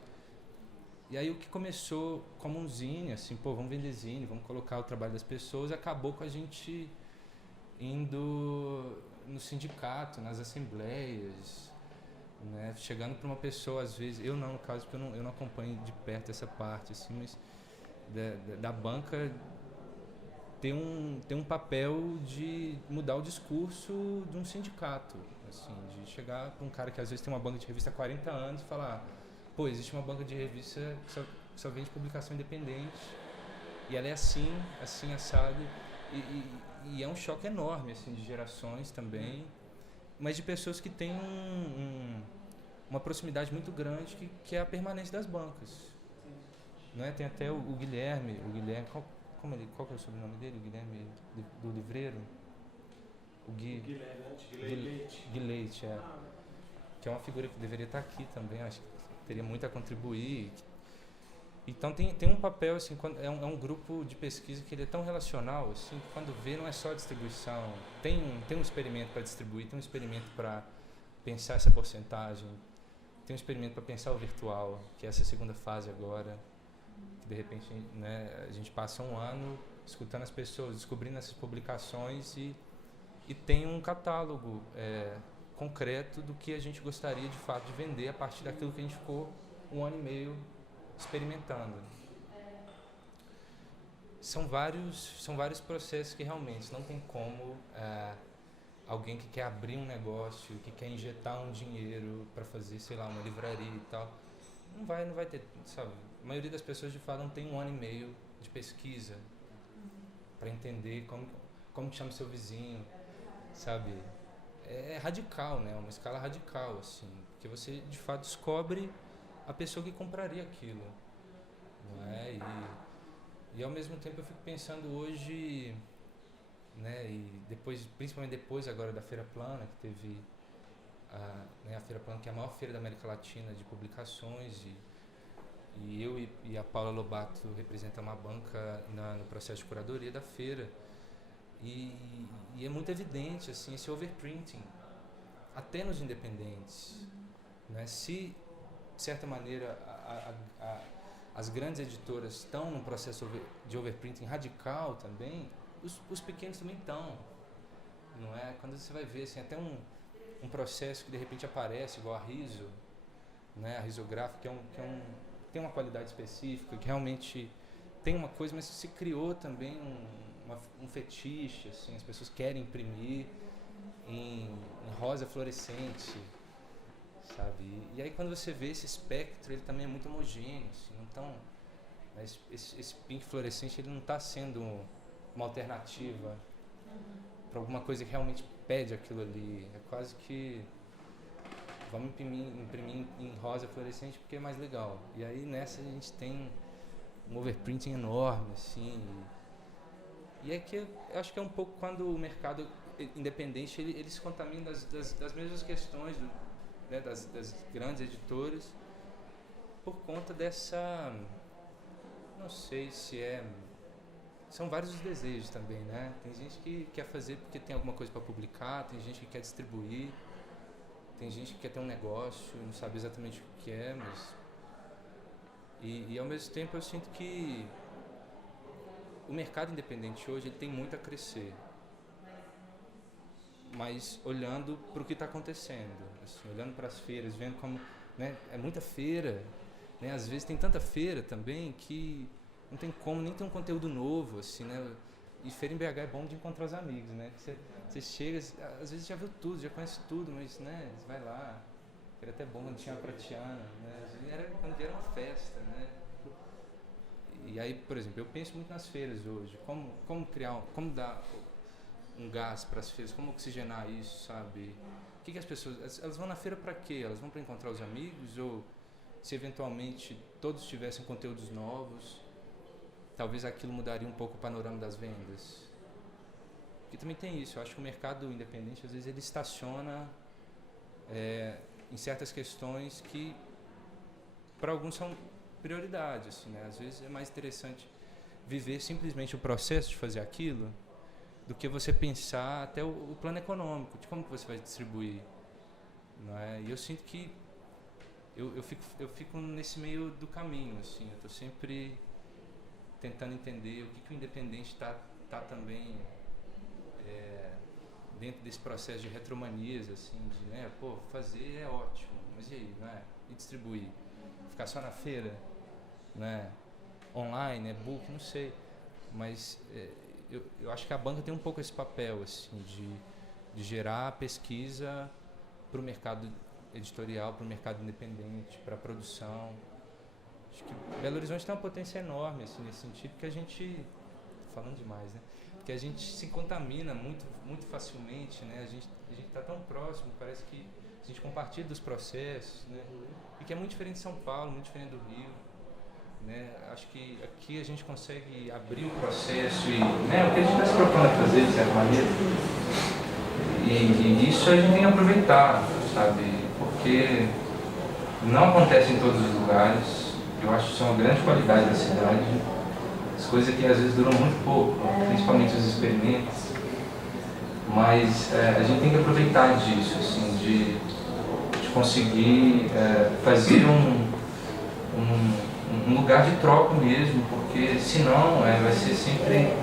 E aí o que começou como um zine, assim, vamos vender zine, vamos colocar o trabalho das pessoas, acabou com a gente indo no sindicato, nas assembleias, né, chegando para uma pessoa, às vezes, eu não, no caso, porque eu não acompanho de perto essa parte, assim, mas da banca tem um papel de mudar o discurso de um sindicato, assim, de chegar para um cara que às vezes tem uma banca de revista há 40 anos e falar, existe uma banca de revista que só vende publicação independente e ela é assim assado, e é um choque enorme, assim, de gerações também, mas de pessoas que têm uma proximidade muito grande, que é a permanência das bancas. Né? Tem até o Guilherme, qual que é o sobrenome dele? O Guilherme do Livreiro? O Gui Leite, que é uma figura que deveria estar aqui também, acho que teria muito a contribuir. Então tem um papel, assim, é um grupo de pesquisa que ele é tão relacional, assim, que quando vê não é só distribuição, tem um experimento para distribuir, tem um experimento para pensar essa porcentagem, tem um experimento para pensar o virtual, que é essa segunda fase agora, que de repente, né, a gente passa um ano escutando as pessoas, descobrindo essas publicações e tem um catálogo concreto do que a gente gostaria de fato de vender a partir daquilo que a gente ficou 1 ano e meio experimentando. São vários processos que realmente não tem como alguém que quer abrir um negócio, que quer injetar um dinheiro para fazer, sei lá, uma livraria e tal, não vai ter, sabe? A maioria das pessoas de fato não tem 1 ano e meio de pesquisa para entender como chama seu vizinho, sabe? É radical, né? Uma escala radical, assim, porque você de fato descobre a pessoa que compraria aquilo, não é? E ao mesmo tempo eu fico pensando hoje, né? E principalmente depois agora da Feira Plana, que teve a Feira Plana, que é a maior feira da América Latina de publicações, e eu e a Paula Lobato representamos a banca no processo de curadoria da feira. E é muito evidente assim, esse overprinting, até nos independentes. Né? Se, de certa maneira, as grandes editoras estão num processo de overprinting radical também, os pequenos também estão. Não é? Quando você vai ver assim, até um processo que de repente aparece, igual a Riso, né? A risográfica, tem uma qualidade específica, que realmente tem uma coisa, mas se criou também um fetiche, assim, as pessoas querem imprimir em rosa fluorescente, sabe? E aí quando você vê esse espectro, ele também é muito homogêneo, assim, então, mas esse pink fluorescente, ele não está sendo uma alternativa para alguma coisa que realmente pede aquilo ali, é quase que vamos imprimir em rosa fluorescente porque é mais legal. E aí nessa a gente tem um overprinting enorme, assim. E é que eu acho que é um pouco quando o mercado independente ele se contamina das mesmas questões né, das grandes editoras por conta dessa, não sei se são vários os desejos também, né? Tem gente que quer fazer porque tem alguma coisa para publicar, tem gente que quer distribuir, tem gente que quer ter um negócio, não sabe exatamente o que é, mas e ao mesmo tempo eu sinto que o mercado independente hoje ele tem muito a crescer, mas olhando para o que está acontecendo, assim, olhando para as feiras, vendo como, né, é muita feira, né, às vezes tem tanta feira também que não tem como nem ter um conteúdo novo, assim, né? E feira em BH é bom de encontrar os amigos, né? Você chega, às vezes já viu tudo, já conhece tudo, mas, né, você vai lá, era até bom quando tinha a pratiana, né? Era quando era uma festa, né? E aí, por exemplo, eu penso muito nas feiras hoje, como criar, como dar um gás para as feiras, como oxigenar isso, sabe? O que as pessoas, elas vão na feira para quê? Elas vão para encontrar os amigos, ou se eventualmente todos tivessem conteúdos novos, talvez aquilo mudaria um pouco o panorama das vendas. Porque também tem isso, eu acho que o mercado independente, às vezes, ele estaciona em certas questões que, para alguns, são prioridade, assim, né? Às vezes é mais interessante viver simplesmente o processo de fazer aquilo do que você pensar até o plano econômico, de como que você vai distribuir, não é? E eu sinto que eu fico nesse meio do caminho, assim, eu estou sempre tentando entender o que o independente está também dentro desse processo de retromanias, assim, de, né, pô, fazer é ótimo, mas e aí, né? E distribuir? Ficar só na feira, né? Online, e-book, não sei, mas eu acho que a banca tem um pouco esse papel, assim, de gerar pesquisa para o mercado editorial, para o mercado independente, para a produção. Acho que Belo Horizonte tem uma potência enorme, assim, nesse sentido, que a gente, falando demais, né? Que a gente se contamina muito, muito facilmente, né? A gente está tão próximo gente compartilha dos processos, né? E que é muito diferente de São Paulo, muito diferente do Rio, né? Acho que aqui a gente consegue abrir o processo e, né, o que a gente está se propondo a fazer, de certa maneira. E isso a gente tem que aproveitar, sabe? Porque não acontece em todos os lugares. Eu acho que isso é uma grande qualidade da cidade. As coisas aqui às vezes duram muito pouco, principalmente os experimentos. Mas a gente tem que aproveitar disso, assim, de conseguir fazer um lugar de troca mesmo, porque senão vai ser sempre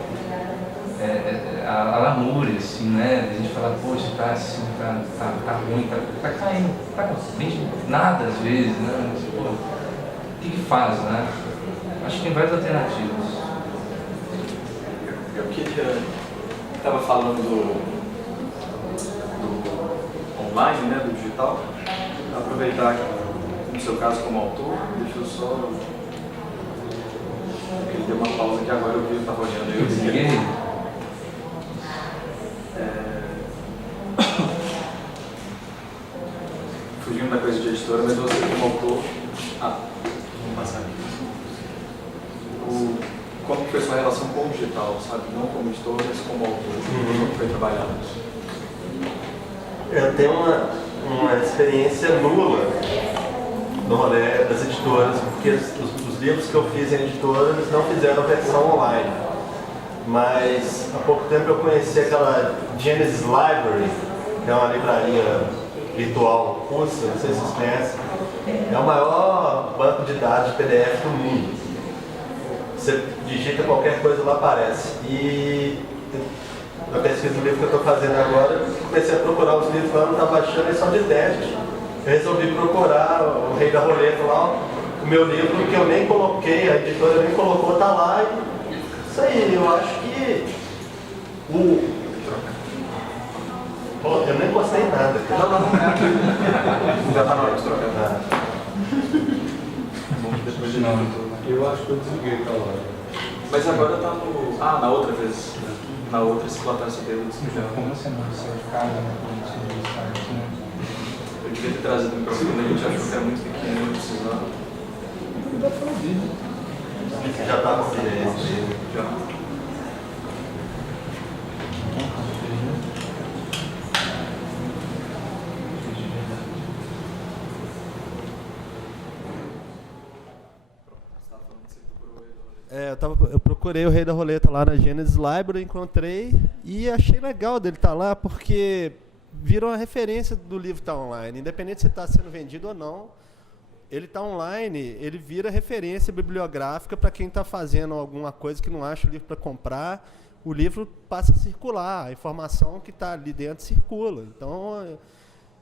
a lamúria, assim, né? A gente fala, poxa, tá assim, tá ruim, tá caindo, tá bem nada às vezes, né? Mas, pô, o que faz, né? Acho que tem várias alternativas. Eu queria, estava falando do online, né, do digital, aproveitar que, no seu caso como autor, deixa eu só... Ele deu uma pausa que agora eu vi, eu estava olhando aí. Fugindo da coisa de editora, mas você como autor... vamos passar aqui. Como foi sua relação com o digital, sabe? Não como editor, mas como autor. Como foi trabalhado isso? Eu tenho uma experiência nula no rolê das editoras, porque os livros que eu fiz em editoras não fizeram a versão online. Mas há pouco tempo eu conheci aquela Genesis Library, que é uma livraria virtual russa, não sei se vocês conhecem. É o maior banco de dados de PDF do mundo. Você digita qualquer coisa, lá aparece. E na pesquisa do livro que eu estou fazendo agora, eu comecei a procurar os livros lá, não estava achando, é só de teste. Eu resolvi procurar o Rei da Roleta lá, o meu livro que eu nem coloquei, a editora nem colocou, está lá. E isso aí, eu acho que Pô, eu nem gostei em nada. Já está na hora de trocar. Depois de não. Eu acho que eu desliguei aquela hora. Mas agora está no... na outra vez. Na outra, se botar esse dedo. Como você não saiu de casa, né? Eu devia ter trazido o microfone, a gente achou que era muito pequeno, não precisava. Você já está com experiência? Já. Eu procurei o Rei da Roleta lá na Genesis Library, encontrei e achei legal dele estar lá, porque virou uma referência do livro estar online. Independente se está sendo vendido ou não, ele está online, ele vira referência bibliográfica para quem está fazendo alguma coisa que não acha o livro para comprar. O livro passa a circular, a informação que está ali dentro circula. Então,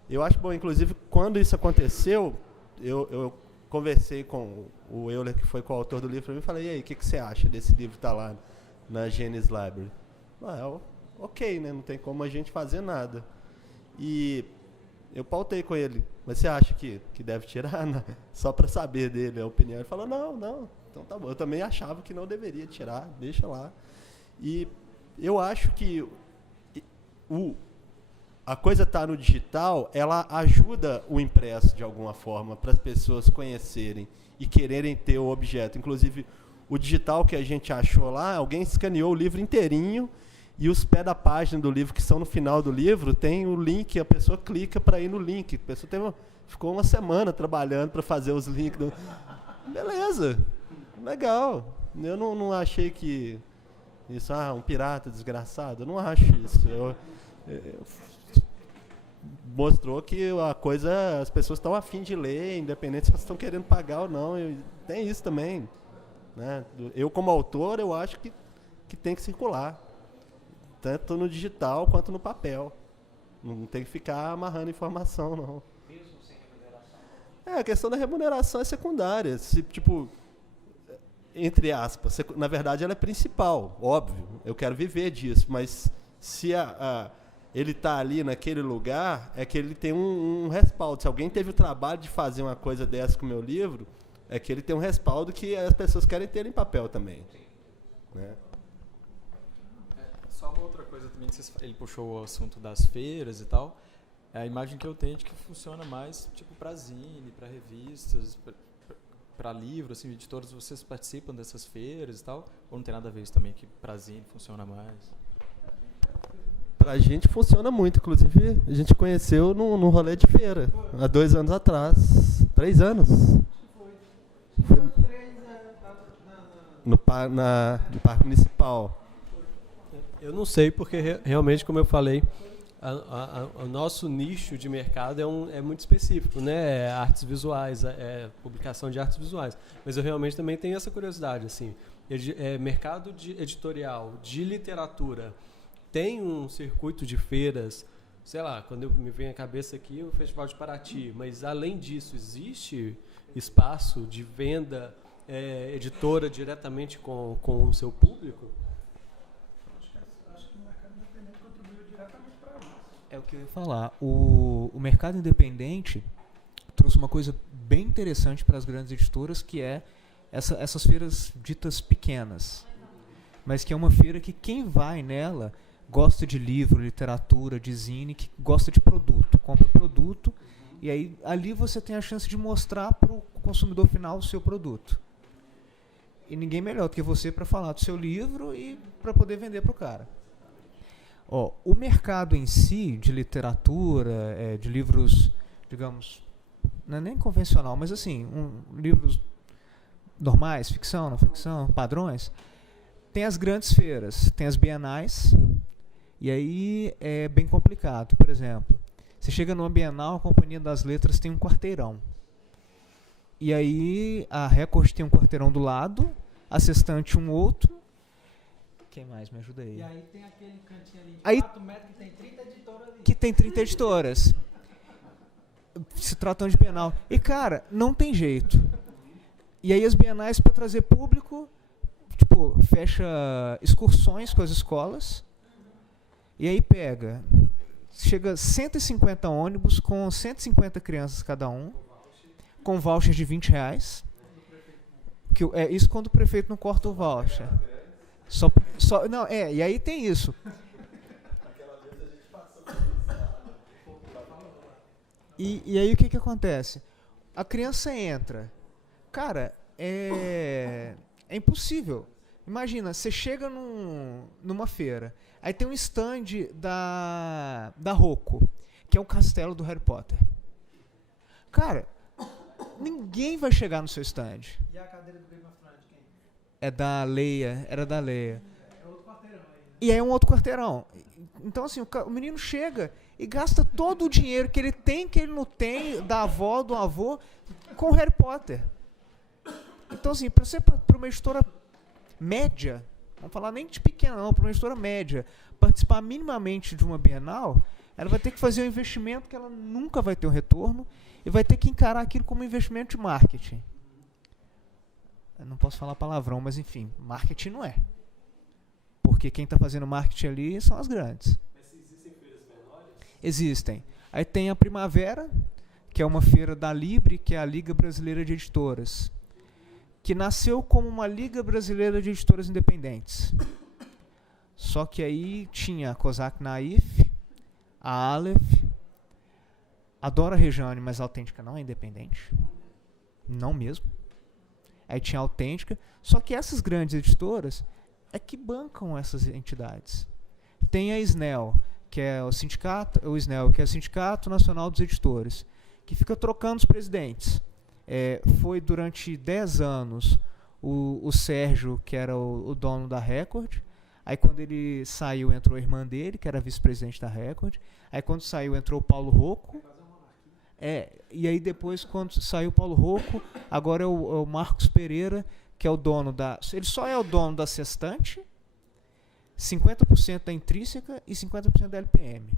eu acho bom. Inclusive, quando isso aconteceu, eu conversei com o Euler, que foi coautor do livro, e falei, e aí, o que você acha desse livro estar lá na Genesis Library? Ok, né? Não tem como a gente fazer nada. E eu pautei com ele, mas você acha que deve tirar? Né? Só para saber dele a opinião. Ele falou, não, então tá bom. Eu também achava que não deveria tirar, deixa lá. E eu acho que a coisa está no digital, ela ajuda o impresso de alguma forma para as pessoas conhecerem e quererem ter o objeto. Inclusive, o digital que a gente achou lá, alguém escaneou o livro inteirinho e os pés da página do livro, que estão no final do livro, tem o link, a pessoa clica para ir no link. A pessoa ficou uma semana trabalhando para fazer os links. Beleza, legal. Eu não achei que isso, um pirata desgraçado, eu não acho isso. Mostrou que a coisa, as pessoas estão a fim de ler, independente se elas estão querendo pagar ou não. Tem isso também, né? Eu, como autor, eu acho que tem que circular, tanto no digital quanto no papel. Não tem que ficar amarrando informação, não. Mesmo sem remuneração? A questão da remuneração é secundária. Entre aspas, na verdade ela é principal, óbvio. Eu quero viver disso, mas se ele está ali naquele lugar, é que ele tem um respaldo. Se alguém teve o trabalho de fazer uma coisa dessa com o meu livro, é que ele tem um respaldo que as pessoas querem ter em papel também. Né? Só uma outra coisa também, que ele puxou o assunto das feiras e tal. É a imagem que eu tenho de que funciona mais tipo para zine, para revistas, para livro, assim, editoras, vocês participam dessas feiras e tal? Ou não tem nada a ver isso também, que para zine funciona mais? Pra gente funciona muito, inclusive a gente conheceu num rolê de feira, há 2 anos atrás. 3 anos? Foi no Parque Municipal. Eu não sei, porque realmente, como eu falei, o nosso nicho de mercado é muito específico, né? É artes visuais, é publicação de artes visuais. Mas eu realmente também tenho essa curiosidade, assim. Mercado editorial, de literatura, tem um circuito de feiras, sei lá, quando me vem à cabeça aqui o Festival de Paraty, mas além disso, existe espaço de venda editora diretamente com o seu público? Acho que o mercado independente contribuiu diretamente para isso. É o que eu ia falar. O mercado independente trouxe uma coisa bem interessante para as grandes editoras, que é essas feiras ditas pequenas, mas que é uma feira que quem vai nela gosta de livro, literatura, de zine, que gosta de produto, compra produto, e aí ali você tem a chance de mostrar para o consumidor final o seu produto. E ninguém melhor do que você para falar do seu livro e para poder vender para o cara. O mercado em si, de literatura, de livros, digamos, não é nem convencional, mas assim, livros normais, ficção, não ficção, padrões, tem as grandes feiras, tem as bienais, e aí é bem complicado. Por exemplo, você chega numa Bienal, a Companhia das Letras tem um quarteirão. E aí a Record tem um quarteirão do lado, a Sextante um outro. Quem mais me ajuda aí? E aí tem aquele cantinho ali de aí, 4 metros que tem 30 editoras ali. Que tem 30 editoras. Se tratando de Bienal. E, cara, não tem jeito. E aí as Bienais, para trazer público, tipo, fecha excursões com as escolas. E aí chega 150 ônibus com 150 crianças cada um, com voucher de R$20. Isso quando o prefeito não corta o voucher. E aí tem isso. E aí o que acontece? A criança entra. Cara, é impossível. Imagina, você chega numa feira, aí tem um stand da Rocco, que é o castelo do Harry Potter. Cara, ninguém vai chegar no seu stand. E a cadeira do Game of Thrones de quem? Era da Leia. É outro quarteirão aí, né? E aí é um outro quarteirão. Então, assim, o menino chega e gasta todo o dinheiro que ele tem, que ele não tem, da avó, do avô, com o Harry Potter. Então, assim, para uma editora média, vamos falar nem de pequena não, para uma editora média, participar minimamente de uma Bienal, ela vai ter que fazer um investimento que ela nunca vai ter um retorno e vai ter que encarar aquilo como um investimento de marketing. Eu não posso falar palavrão, mas enfim, marketing não é. Porque quem está fazendo marketing ali são as grandes. Mas existem feiras menores? Existem. Aí tem a Primavera, que é uma feira da Libre, que é a Liga Brasileira de Editoras, que nasceu como uma Liga Brasileira de Editoras Independentes. Só que aí tinha a Cosac Naif, a Aleph, a Dora Rejane, mas a Autêntica não é independente. Não mesmo. Aí tinha a Autêntica. Só que essas grandes editoras é que bancam essas entidades. Tem a SNEL, que é o Sindicato Nacional dos Editores, que fica trocando os presidentes. Foi durante 10 anos o Sérgio, que era o dono da Record. Aí quando ele saiu, entrou a irmã dele, que era vice-presidente da Record. Aí quando saiu, entrou o Paulo Rocco. E aí depois, quando saiu o Paulo Rocco, agora é o Marcos Pereira, que é o dono da... Ele só é o dono da Sextante, 50% da Intrínseca e 50% da LPM.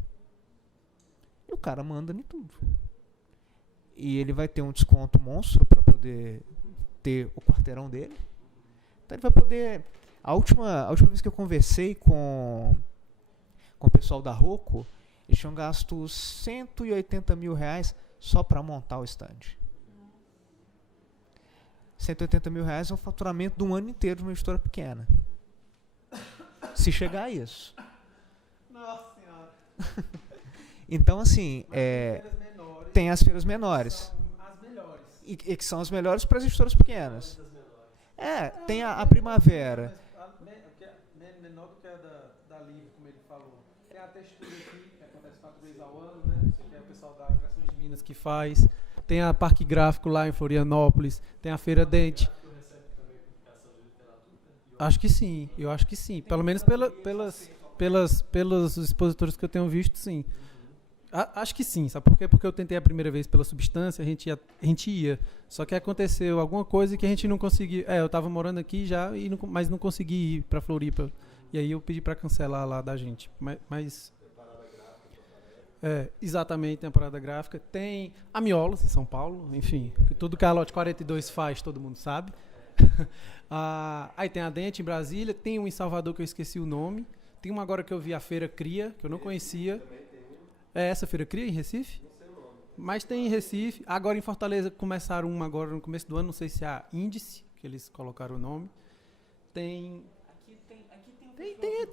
E o cara manda em tudo. E ele vai ter um desconto monstro para poder ter o quarteirão dele. Então ele vai poder... A última vez que eu conversei com o pessoal da Rocco, eles tinham gasto R$180 mil só para montar o stand. R$180 mil é um faturamento de um ano inteiro de uma editora pequena. Se chegar a isso. Nossa Senhora. Então, assim, tem as feiras menores. As melhores. E que são as melhores para as editoras pequenas. Tem a Primavera. Menor do que a da Livre, como ele falou. Tem a textura aqui, que acontece 4 vezes ao ano, né? Que é o pessoal da Impressões de Minas que faz. Tem a Parque Gráfico lá em Florianópolis. Tem a Feira Dente. Acho que sim, eu acho que sim. Pelo menos pelos expositores que eu tenho visto, sim. Acho que sim, sabe por quê? Porque eu tentei a primeira vez pela substância, a gente ia. Só que aconteceu alguma coisa que a gente não conseguiu. Eu estava morando aqui já, mas não consegui ir para Floripa. E aí eu pedi para cancelar lá da gente. Mas exatamente, temporada gráfica. Tem a Miolos, em São Paulo, enfim. Tudo que a Lote 42 faz, todo mundo sabe. Aí tem a Dente em Brasília, tem um em Salvador que eu esqueci o nome. Tem uma agora que eu vi, a Feira Cria, que eu não conhecia. É essa Feira Cria em Recife? Mas tem em Recife. Agora em Fortaleza começaram uma agora no começo do ano, não sei se é a Índice, que eles colocaram o nome. Tem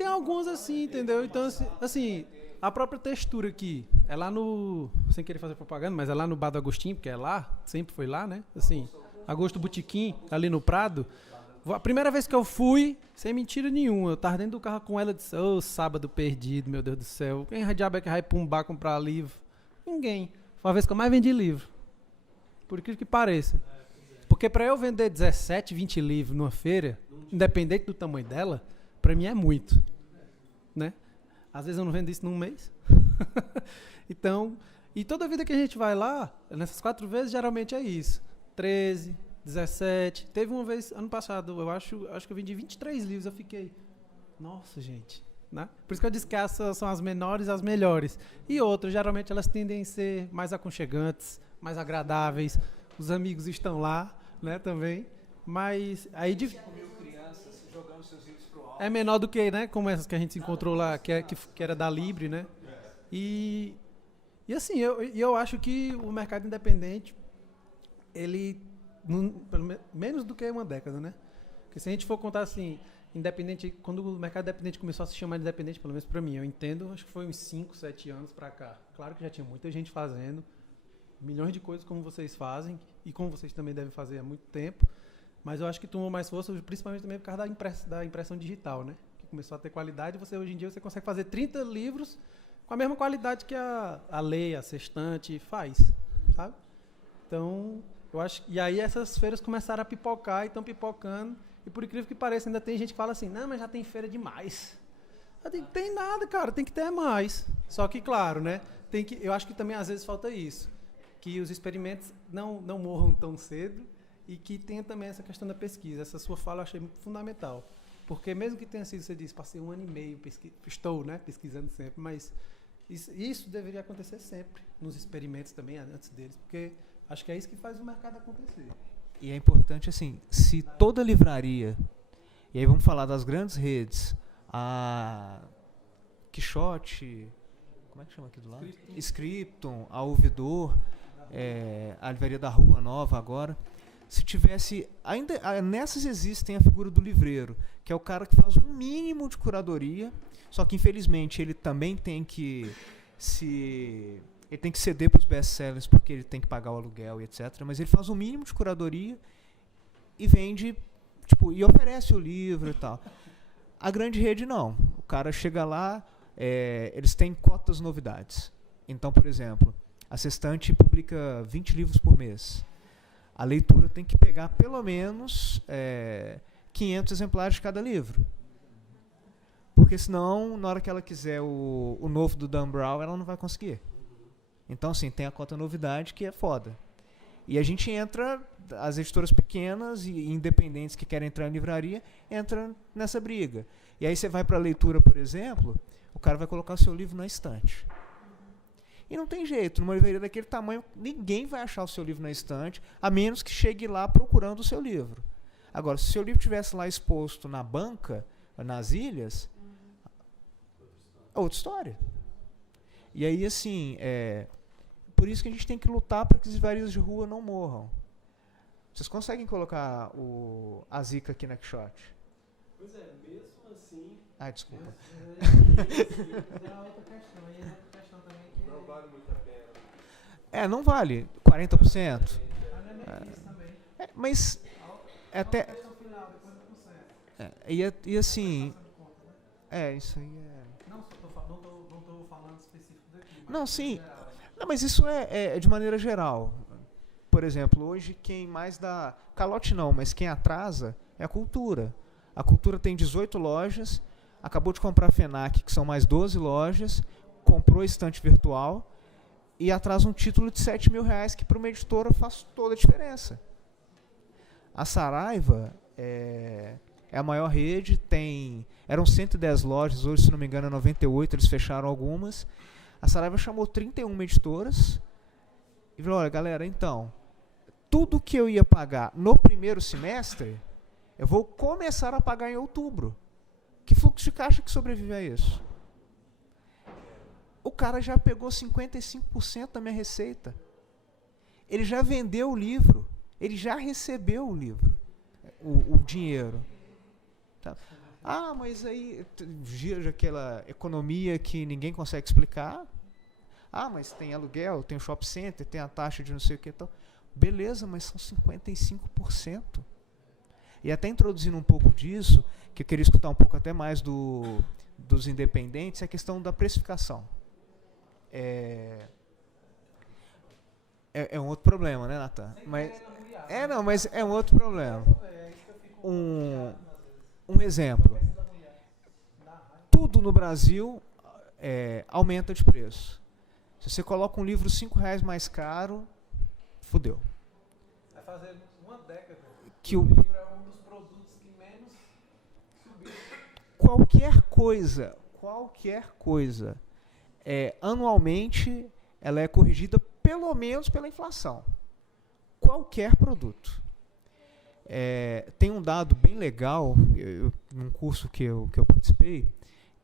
alguns assim, entendeu? Então, assim, a própria textura aqui, é lá no... Sem querer fazer propaganda, mas é lá no Bar do Agostinho, porque é lá, sempre foi lá, né? Assim, Agosto Botequim, ali no Prado. A primeira vez que eu fui, sem mentira nenhuma, eu tava dentro do carro com ela e disse, sábado perdido, meu Deus do céu. Quem diabo é que vai pra um bar comprar livro? Ninguém. Foi a vez que eu mais vendi livro. Por incrível que pareça. Porque pra eu vender 17, 20 livros numa feira, independente do tamanho dela, pra mim é muito. Né? Às vezes eu não vendo isso num mês. Então, e toda vida que a gente vai lá, nessas 4 vezes, geralmente é isso. 13... 17. Teve uma vez, ano passado, eu acho que eu vendi 23 livros. Eu fiquei, nossa, gente. Né? Por isso que eu disse que essas são as menores e as melhores. E outras, geralmente, elas tendem a ser mais aconchegantes, mais agradáveis. Os amigos estão lá, né, também. Mas aí... crianças jogando seus livros pro alto. É menor do que, né, como essas que a gente se encontrou lá, que era da Libre, né? E assim, eu acho que o mercado independente, ele... menos do que uma década, né? Porque se a gente for contar assim, independente, quando o mercado independente começou a se chamar de independente, pelo menos para mim, eu entendo, acho que foi uns 5, 7 anos para cá. Claro que já tinha muita gente fazendo, milhões de coisas como vocês fazem, e como vocês também devem fazer há muito tempo, mas eu acho que tomou mais força, principalmente também por causa da impressão digital, né? Que começou a ter qualidade, hoje em dia você consegue fazer 30 livros com a mesma qualidade que a Lei, a Sextante faz, sabe? Então... eu acho, e aí essas feiras começaram a pipocar e estão pipocando. E por incrível que pareça, ainda tem gente que fala assim, não, mas já tem feira demais. Tem nada, cara, tem que ter mais. Só que, claro, né? Eu acho que também às vezes falta isso. Que os experimentos não morram tão cedo e que tenha também essa questão da pesquisa. Essa sua fala eu achei fundamental. Porque mesmo que tenha sido, você disse, passei 1 ano e meio, estou, né, pesquisando sempre, mas isso deveria acontecer sempre, nos experimentos também, antes deles, porque... acho que é isso que faz o mercado acontecer. E é importante, assim, se toda livraria, e aí vamos falar das grandes redes, a Quixote, como é que chama aqui do lado? Scripton, a Ouvidor, a Livraria da Rua Nova agora, se tivesse, ainda nessas existem a figura do livreiro, que é o cara que faz um mínimo de curadoria, só que infelizmente ele também tem que ele tem que ceder para os best-sellers porque ele tem que pagar o aluguel e etc. Mas ele faz o mínimo de curadoria e vende, e oferece o livro e tal. A grande rede não. O cara chega lá, eles têm cotas novidades. Então, por exemplo, a Sextante publica 20 livros por mês. A leitura tem que pegar pelo menos 500 exemplares de cada livro. Porque senão, na hora que ela quiser o novo do Dan Brown, ela não vai conseguir. Então, assim, tem a cota novidade que é foda. E a gente entra, as editoras pequenas e independentes que querem entrar em livraria, entram nessa briga. E aí você vai para a leitura, por exemplo, o cara vai colocar o seu livro na estante. E não tem jeito, numa livraria daquele tamanho, ninguém vai achar o seu livro na estante, a menos que chegue lá procurando o seu livro. Agora, se o seu livro estivesse lá exposto na banca, nas ilhas, é outra história. E aí, assim, por isso que a gente tem que lutar para que as livrarias de rua não morram. Vocês conseguem colocar a Zica aqui na Quixote? Pois é, mesmo assim... Ai, desculpa. É outra questão. E outra questão também que... vale muito a pena. Não vale 40%. Mas até... E assim... isso aí é... Não estou falando específico daqui. Não, sim. Não, mas isso é de maneira geral. Por exemplo, hoje quem mais dá... Calote não, mas quem atrasa é a Cultura. A Cultura tem 18 lojas, acabou de comprar a FENAC, que são mais 12 lojas, comprou estante virtual e atrasa um título de R$7 mil, que para uma editora faz toda a diferença. A Saraiva é a maior rede, eram 110 lojas, hoje, se não me engano, 98, eles fecharam algumas. A Saraiva chamou 31 editoras e falou, olha, galera, então, tudo que eu ia pagar no primeiro semestre, eu vou começar a pagar em outubro. Que fluxo de caixa que sobrevive a isso? O cara já pegou 55% da minha receita. Ele já vendeu o livro. Ele já recebeu o livro, o dinheiro. Tá. Mas aí gira aquela economia que ninguém consegue explicar. Mas tem aluguel, tem o shopping center, tem a taxa de não sei o que e tal. Beleza, mas são 55%. E até introduzindo um pouco disso, que eu queria escutar um pouco até mais dos independentes, é a questão da precificação. É um outro problema, né, Natan? Mas é um outro problema. Um exemplo. Tudo no Brasil aumenta de preço. Se você coloca um livro R$5 mais caro, fudeu. Vai fazer uma década que o livro é um dos produtos que menos subiu. Qualquer coisa, anualmente, ela é corrigida pelo menos pela inflação. Qualquer produto. Tem um dado bem legal, num curso que eu participei,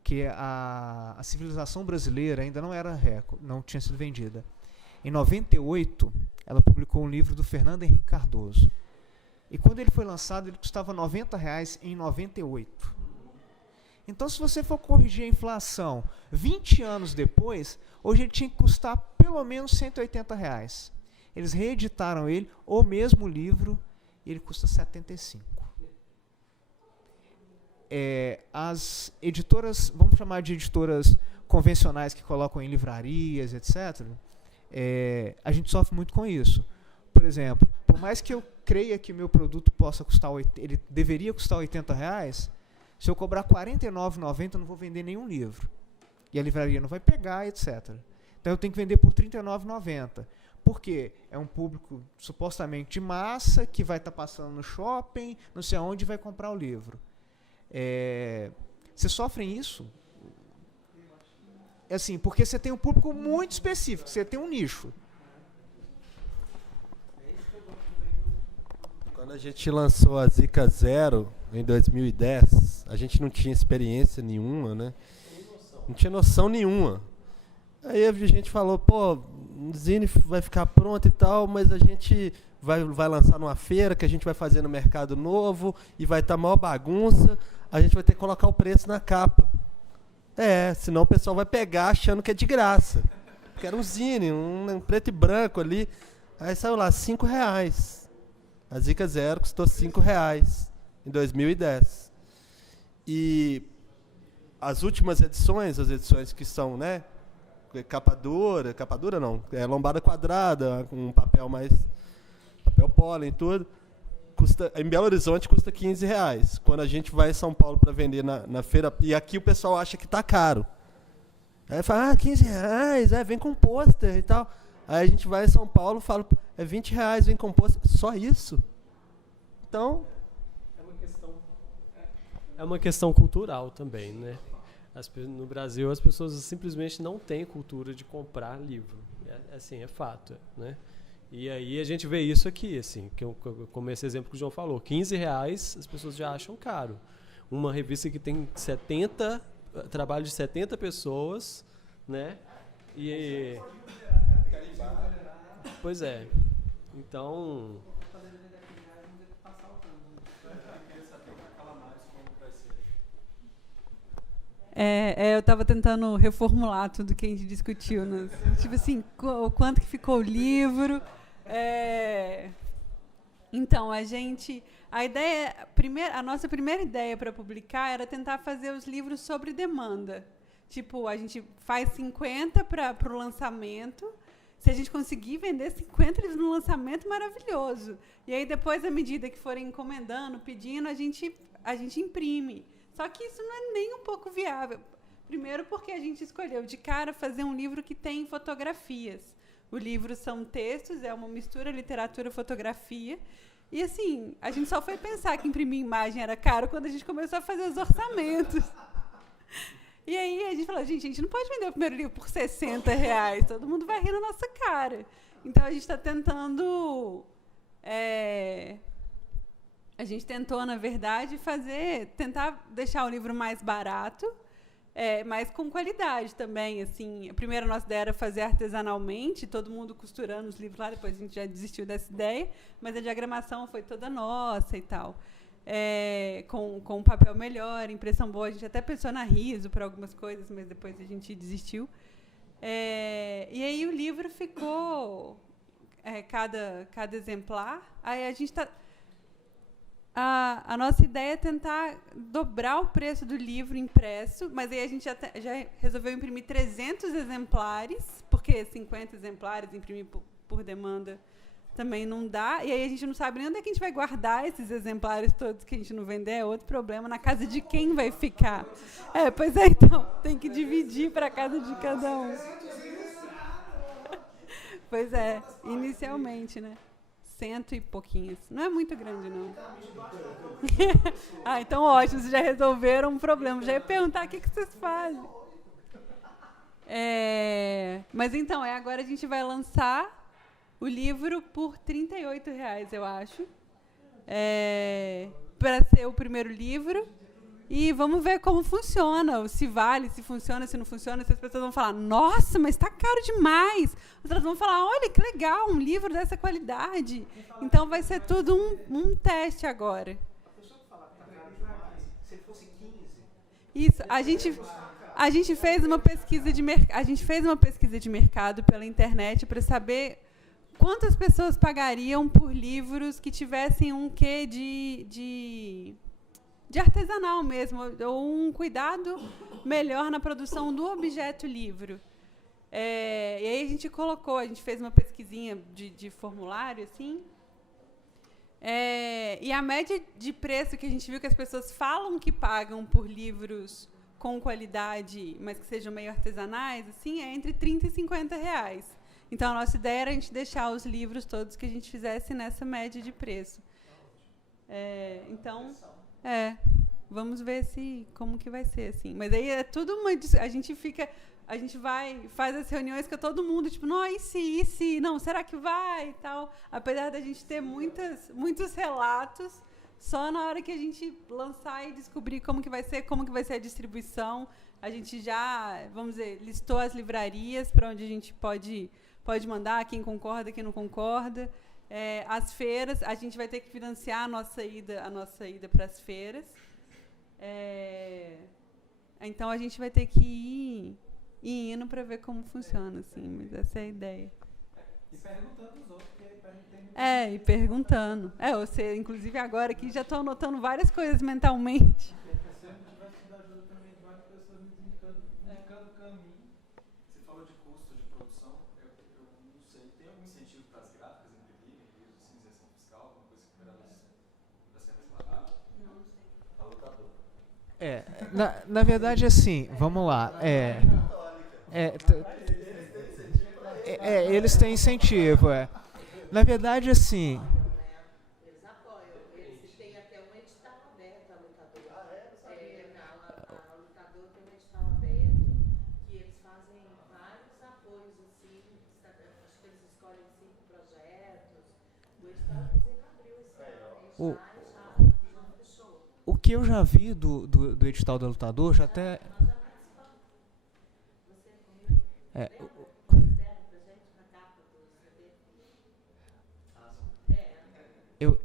que a civilização brasileira ainda não tinha sido vendida. Em 98, ela publicou um livro do Fernando Henrique Cardoso. E quando ele foi lançado, ele custava R$90 em 98. Então, se você for corrigir a inflação 20 anos depois, hoje ele tinha que custar pelo menos R$180. Eles reeditaram ele, o mesmo livro, e ele custa R$75. As editoras, vamos chamar de editoras convencionais que colocam em livrarias, etc., a gente sofre muito com isso. Por exemplo, por mais que eu creia que o meu produto ele deveria custar R$80, se eu cobrar R$49,90, eu não vou vender nenhum livro. E a livraria não vai pegar, etc. Então eu tenho que vender por R$39,90. Por quê? É um público supostamente de massa que vai estar passando no shopping, não sei aonde, vai comprar o livro. Vocês sofrem isso? Assim, porque você tem um público muito específico, você tem um nicho. Quando a gente lançou a Zica Zero em 2010, a gente não tinha experiência nenhuma, né? Não tinha noção nenhuma. Aí a gente falou, o Zine vai ficar pronto e tal, mas a gente vai lançar numa feira que a gente vai fazer no Mercado Novo e vai estar maior bagunça, a gente vai ter que colocar o preço na capa. Senão o pessoal vai pegar achando que é de graça. Porque era um Zine, um preto e branco ali. Aí saiu lá, R$5. A Zica Zero custou R$5 em 2010. E as últimas edições, as edições que são, né, capa dura não, lombada quadrada, com papel pólen e tudo, em Belo Horizonte custa R$15. Quando a gente vai em São Paulo para vender na feira, e aqui o pessoal acha que está caro. Aí fala, R$15, vem com pôster e tal. Aí a gente vai em São Paulo e fala, R$20, vem com pôster. Só isso? Então... É uma questão cultural também, né? No Brasil, as pessoas simplesmente não têm cultura de comprar livro. É fato, né? E aí a gente vê isso aqui, assim, como esse exemplo que o João falou, R$15 as pessoas já acham caro. Uma revista que tem trabalho de 70 pessoas, né? E... Pois é. Então... Eu estava tentando reformular tudo que a gente discutiu. Né? Tipo assim, o quanto que ficou o livro. Então, a nossa primeira ideia para publicar era tentar fazer os livros sobre demanda. Tipo, a gente faz 50 para o lançamento. Se a gente conseguir vender 50 livros no lançamento, maravilhoso. E aí, depois, à medida que forem encomendando, pedindo, a gente imprime. Só que isso não é nem um pouco viável. Primeiro porque a gente escolheu de cara fazer um livro que tem fotografias. O livro são textos, é uma mistura literatura-fotografia. E, assim, a gente só foi pensar que imprimir imagem era caro quando a gente começou a fazer os orçamentos. E aí a gente falou, gente, a gente não pode vender o primeiro livro por R$60. Todo mundo vai rir na nossa cara. Então, a gente está tentando... A gente tentou, na verdade, tentar deixar o livro mais barato, mas com qualidade também. Assim, a primeira nossa ideia era fazer artesanalmente, todo mundo costurando os livros lá, depois a gente já desistiu dessa ideia, mas a diagramação foi toda nossa e tal. Com papel melhor, impressão boa. A gente até pensou na Riso para algumas coisas, mas depois a gente desistiu. E aí o livro ficou cada exemplar. Aí a gente está... A nossa ideia é tentar dobrar o preço do livro impresso, mas aí a gente já resolveu imprimir 300 exemplares, porque 50 exemplares imprimir por demanda também não dá, e aí a gente não sabe nem onde é que a gente vai guardar esses exemplares todos que a gente não vender, é outro problema, na casa de quem vai ficar. Pois é, então, tem que dividir para a casa de cada um. Pois é, inicialmente, né? 100 e pouquinhos. Não é muito grande, não. Então ótimo, vocês já resolveram um problema. Já ia perguntar o que vocês fazem. Mas então, agora a gente vai lançar o livro por R$38, eu acho. Para ser o primeiro livro. E vamos ver como funciona, se vale, se funciona, se não funciona, se as pessoas vão falar, nossa, mas está caro demais. Outras vão falar, olha, que legal, um livro dessa qualidade. Então vai ser tudo um teste agora. Se fosse 15. Isso, a gente fez uma pesquisa de mercado pela internet para saber quantas pessoas pagariam por livros que tivessem um quê de artesanal mesmo, ou um cuidado melhor na produção do objeto livro. E aí a gente fez uma pesquisinha de formulário, assim, e a média de preço que a gente viu que as pessoas falam que pagam por livros com qualidade, mas que sejam meio artesanais, assim, é entre R$30 e R$50. Então, a nossa ideia era a gente deixar os livros todos que a gente fizesse nessa média de preço. Então... vamos ver como que vai ser, assim. Mas aí é tudo a gente faz as reuniões com todo mundo, tipo, não, e se, não, será que vai e tal. Apesar da gente ter muitos relatos, só na hora que a gente lançar e descobrir como que vai ser a distribuição, a gente já, vamos dizer, listou as livrarias para onde a gente pode mandar, quem concorda, quem não concorda. As feiras, a gente vai ter que financiar a nossa ida para as feiras. Então a gente vai ter que ir indo para ver como funciona, assim, mas essa é a ideia. E perguntando os outros, porque e perguntando. Você, inclusive agora aqui já estou anotando várias coisas mentalmente. Se eu não tivesse tido ajuda também de várias pessoas me indicando o caminho. Você falou de custo de produção, eu não sei, tem algum incentivo para as gráficas imprimirem livros, assim, isenção fiscal, alguma coisa que para elas ser mais barato? Não sei. A lutadora. Na verdade, assim, vamos lá. Eles têm incentivo, Na verdade, assim... Eles apoiam. Eles têm até um edital aberto, a Lutador. A Lutador tem um edital aberto, que eles fazem vários apoios, assim, acho que eles escolhem 5 projetos. O edital, inclusive, abriu esse ano. Já fechou. O que eu já vi do edital da Lutador, já até... Nós já participamos. Você comigo? Eles deram pra gente na capa do CD.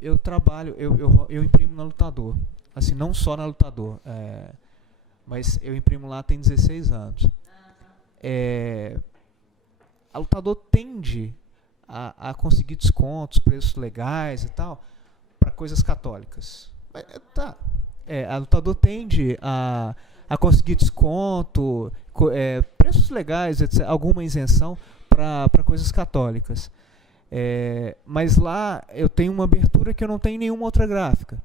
Eu trabalho, eu imprimo na Lutador. Assim, não só na Lutador. mas eu imprimo lá tem 16 anos. A Lutador tende a conseguir descontos, preços legais e tal, para coisas católicas. A Lutador tende a conseguir desconto, preços legais, etc., alguma isenção para coisas católicas. Mas lá eu tenho uma abertura que eu não tenho em nenhuma outra gráfica,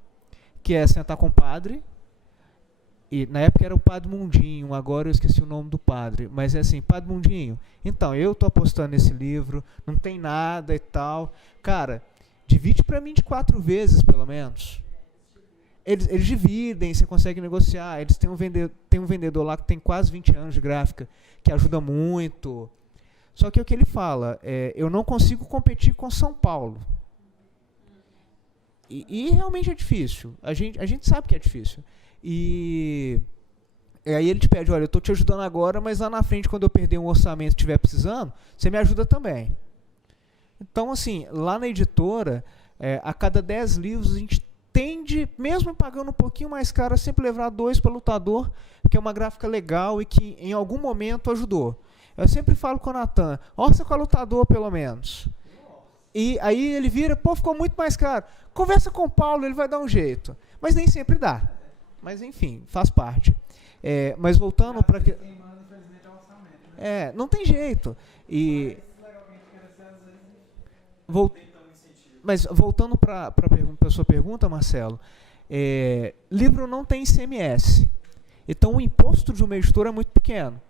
que é Sentar com o Padre. E na época era o Padre Mundinho, agora eu esqueci o nome do padre, mas é assim, Padre Mundinho, então, eu tô apostando nesse livro, não tem nada e tal. Cara, divide para mim de 4 vezes, pelo menos. Eles dividem, você consegue negociar, eles têm um vendedor lá que tem quase 20 anos de gráfica, que ajuda muito. Só que o que ele fala, eu não consigo competir com São Paulo. E realmente é difícil, a gente sabe que é difícil. E aí ele te pede, olha, eu estou te ajudando agora, mas lá na frente, quando eu perder um orçamento e estiver precisando, você me ajuda também. Então, assim, lá na editora, a cada 10 livros, a gente tende, mesmo pagando um pouquinho mais caro, a sempre levar 2 para Lutador, que é uma gráfica legal e que em algum momento ajudou. Eu sempre falo com o Natan, orça com a Lutador, pelo menos. E aí ele vira, pô, ficou muito mais caro. Conversa com o Paulo, ele vai dar um jeito. Mas nem sempre dá. Mas, enfim, faz parte. Mas voltando para... não tem jeito. Mas voltando para a sua pergunta, Marcelo, livro não tem ICMS. Então, o imposto de uma editora é muito pequeno.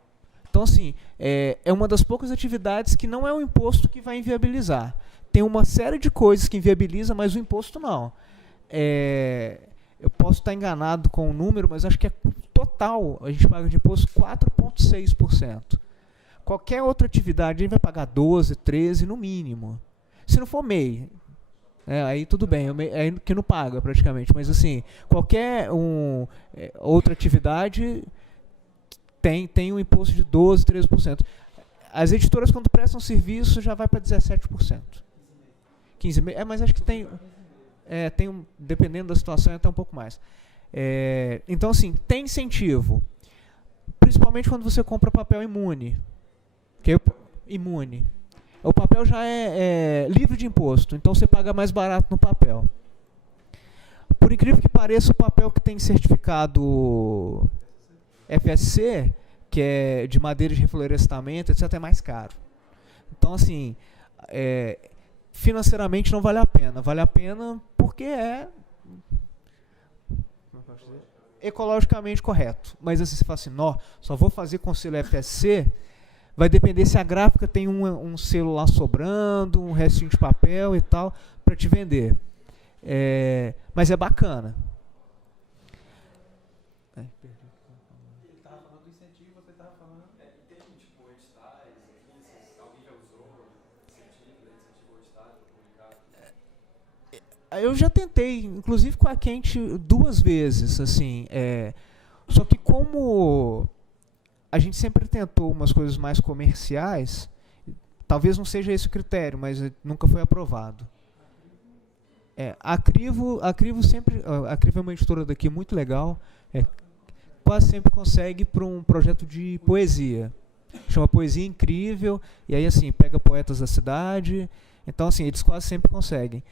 Então, assim, é uma das poucas atividades que não é um imposto que vai inviabilizar. Tem uma série de coisas que inviabiliza, mas o imposto não. Eu posso estar enganado com o número, mas acho que total, a gente paga de imposto 4,6%. Qualquer outra atividade, a gente vai pagar 12%, 13% no mínimo. Se não for MEI, aí tudo bem, é que não paga praticamente. Mas assim, qualquer outra atividade tem um imposto de 12%, 13%. As editoras, quando prestam serviço, já vai para 17%. 15,5%. Mas acho que tem... dependendo da situação, até um pouco mais. Então, assim, tem incentivo. Principalmente quando você compra papel imune. Imune. O papel já é livre de imposto, então você paga mais barato no papel. Por incrível que pareça, o papel que tem certificado FSC, que é de madeira de reflorestamento, etc., é mais caro. Então, assim... financeiramente não vale a pena. Vale a pena porque é ecologicamente correto. Mas assim, você fala assim, só vou fazer com selo FSC, vai depender se a gráfica tem um selo lá sobrando, um restinho de papel e tal, para te vender. Mas é bacana. Ele estava falando do incentivo, você estava falando... Tem tipo editais, alguém já usou incentivo editais para publicar? Eu já tentei, inclusive com a Quente 2 vezes, assim, só que como a gente sempre tentou umas coisas mais comerciais, talvez não seja esse o critério, mas nunca foi aprovado. A Crivo é uma editora daqui muito legal, quase sempre consegue para um projeto de poesia. Chama Poesia Incrível, e aí assim, pega poetas da cidade, então assim, eles quase sempre conseguem.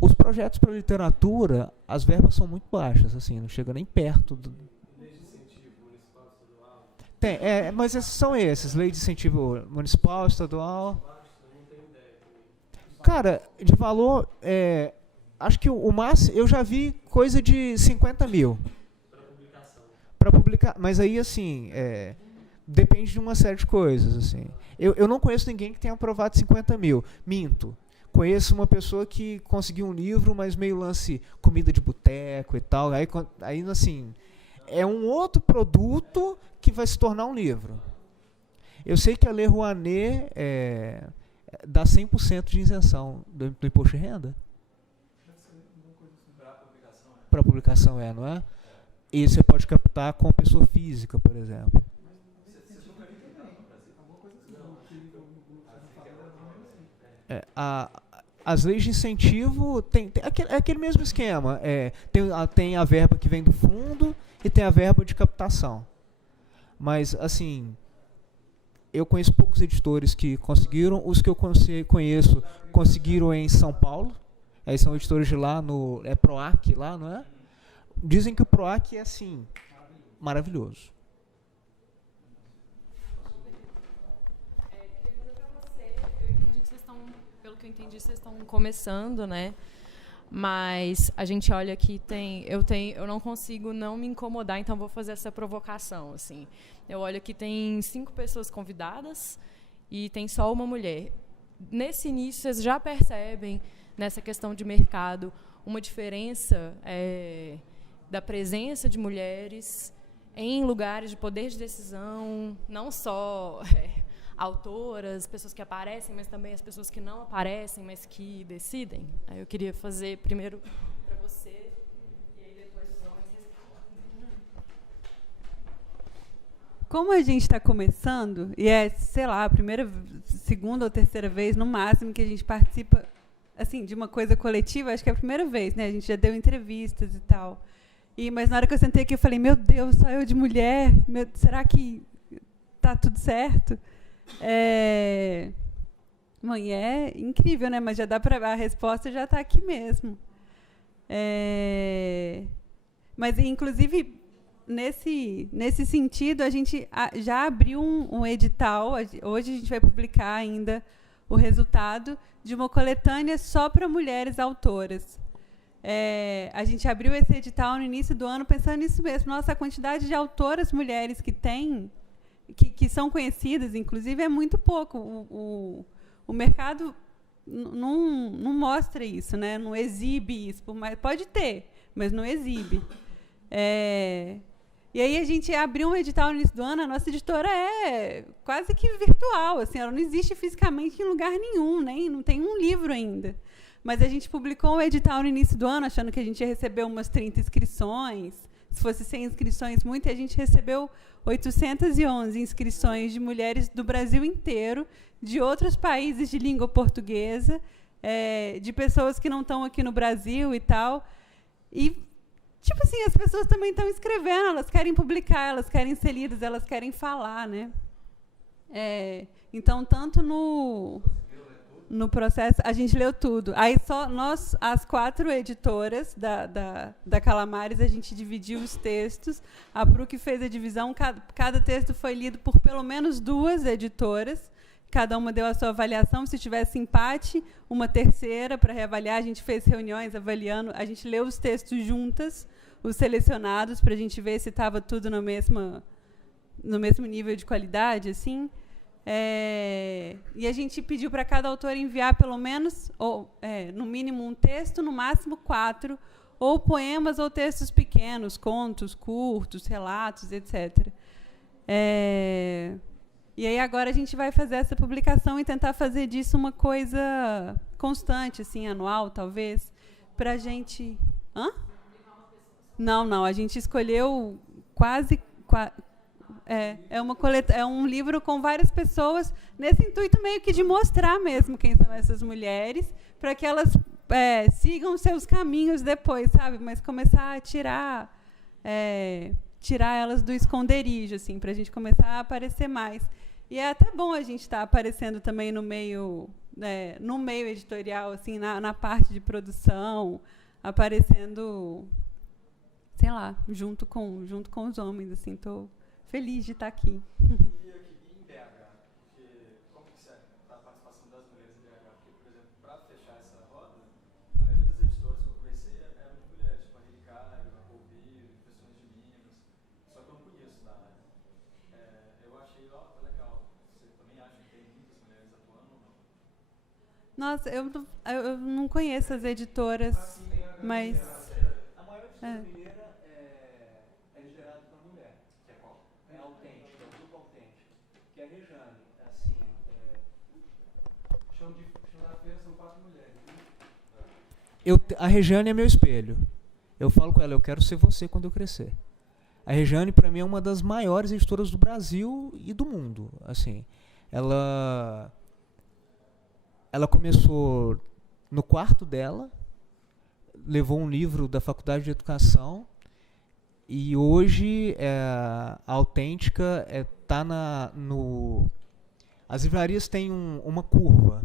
Os projetos para literatura, as verbas são muito baixas, assim, não chega nem perto do... Tem, mas são esses, lei de incentivo municipal, estadual. Cara, de valor, acho que o máximo, eu já vi coisa de 50 mil. Para publicar, mas aí assim, depende de uma série de coisas, assim. Eu não conheço ninguém que tenha aprovado 50 mil, minto. Conheço uma pessoa que conseguiu um livro, mas meio lance comida de boteco e tal. Aí assim, é um outro produto que vai se tornar um livro. Eu sei que a Lei Rouanet dá 100% de isenção do imposto de renda. Para publicação, não é? E você pode captar com pessoa física, por exemplo. As leis de incentivo tem aquele mesmo esquema. Tem a verba que vem do fundo e tem a verba de captação. Mas, assim, eu conheço poucos editores que conseguiram. Os que eu conheço conseguiram em São Paulo. Aí são editores de lá, é PROAC lá, não é? Dizem que o PROAC é, assim, maravilhoso. Pelo que eu entendi, vocês estão começando, né? Mas a gente olha que eu não consigo não me incomodar, então vou fazer essa provocação, assim. Eu olho que tem 5 pessoas convidadas e tem só uma mulher. Nesse início, vocês já percebem, nessa questão de mercado, uma diferença da presença de mulheres em lugares de poder de decisão, não só autoras, pessoas que aparecem, mas também as pessoas que não aparecem, mas que decidem. Aí eu queria fazer primeiro para você e aí depois os homens respondem. Como a gente está começando, e sei lá, a primeira, segunda ou terceira vez, no máximo, que a gente participa assim, de uma coisa coletiva, acho que é a primeira vez, né? A gente já deu entrevistas e tal. Mas na hora que eu sentei aqui, eu falei, meu Deus, só eu de mulher? Será que tá tudo certo? Mãe, é incrível, né? Mas já dá para a resposta já está aqui mesmo. Mas, inclusive, nesse sentido, a gente já abriu um edital. Hoje a gente vai publicar ainda o resultado de uma coletânea só para mulheres autoras. A gente abriu esse edital no início do ano pensando nisso mesmo. Nossa, a quantidade de autoras mulheres que tem, que são conhecidas, inclusive, é muito pouco. O mercado não mostra isso, né? Não exibe isso. Pode ter, mas não exibe. E aí a gente abriu um edital no início do ano. A nossa editora é quase que virtual, assim, ela não existe fisicamente em lugar nenhum, não tem um livro ainda. Mas a gente publicou um edital no início do ano, achando que a gente ia receber umas 30 inscrições. Se fosse 100 inscrições, muito, e a gente recebeu 811 inscrições de mulheres do Brasil inteiro, de outros países de língua portuguesa, de pessoas que não estão aqui no Brasil e tal. E, tipo assim, as pessoas também estão escrevendo, elas querem publicar, elas querem ser lidas, elas querem falar, né? Então, tanto no processo, a gente leu tudo. Aí só nós, as 4 editoras da Calamares, a gente dividiu os textos. A PRUC fez a divisão, cada texto foi lido por pelo menos 2 editoras. Cada uma deu a sua avaliação. Se tivesse empate, uma terceira para reavaliar. A gente fez reuniões avaliando, a gente leu os textos juntas, os selecionados, para a gente ver se estava tudo no mesmo nível de qualidade, assim. E a gente pediu para cada autor enviar pelo menos, no mínimo, um texto, no máximo 4, ou poemas ou textos pequenos, contos, curtos, relatos, etc. E aí agora a gente vai fazer essa publicação e tentar fazer disso uma coisa constante, assim, anual, talvez, para a gente... Hã? Não, a gente escolheu quase... É um livro com várias pessoas, nesse intuito meio que de mostrar mesmo quem são essas mulheres, para que elas sigam seus caminhos depois, sabe? Mas começar a tirar elas do esconderijo, assim, para a gente começar a aparecer mais. E é até bom a gente estar aparecendo também no meio editorial, assim, na parte de produção, aparecendo, sei lá, junto com os homens, assim, estou feliz de estar aqui. E aqui em BH, porque como que é a participação das mulheres em BH? Porque, por exemplo, para fechar essa roda, a maioria das editoras que eu conheci eram de mulheres, tipo a Ricardo, a Colville, pessoas de Minas, só que eu não conheço da área. Eu achei legal. Você também acha que tem muitas mulheres atuando ou não? Nossa, eu não conheço as editoras, mas... A maior editora mineira é liderada por uma mulher. Que é qual? É autêntica, é o grupo autêntico. Que é a Rejane. Assim, chão da feira são 4 mulheres. Né? A Rejane é meu espelho. Eu falo com ela, eu quero ser você quando eu crescer. A Rejane, para mim, é uma das maiores editoras do Brasil e do mundo. Assim, ela começou no quarto dela, levou um livro da Faculdade de Educação E hoje a Autêntica está as livrarias têm uma curva,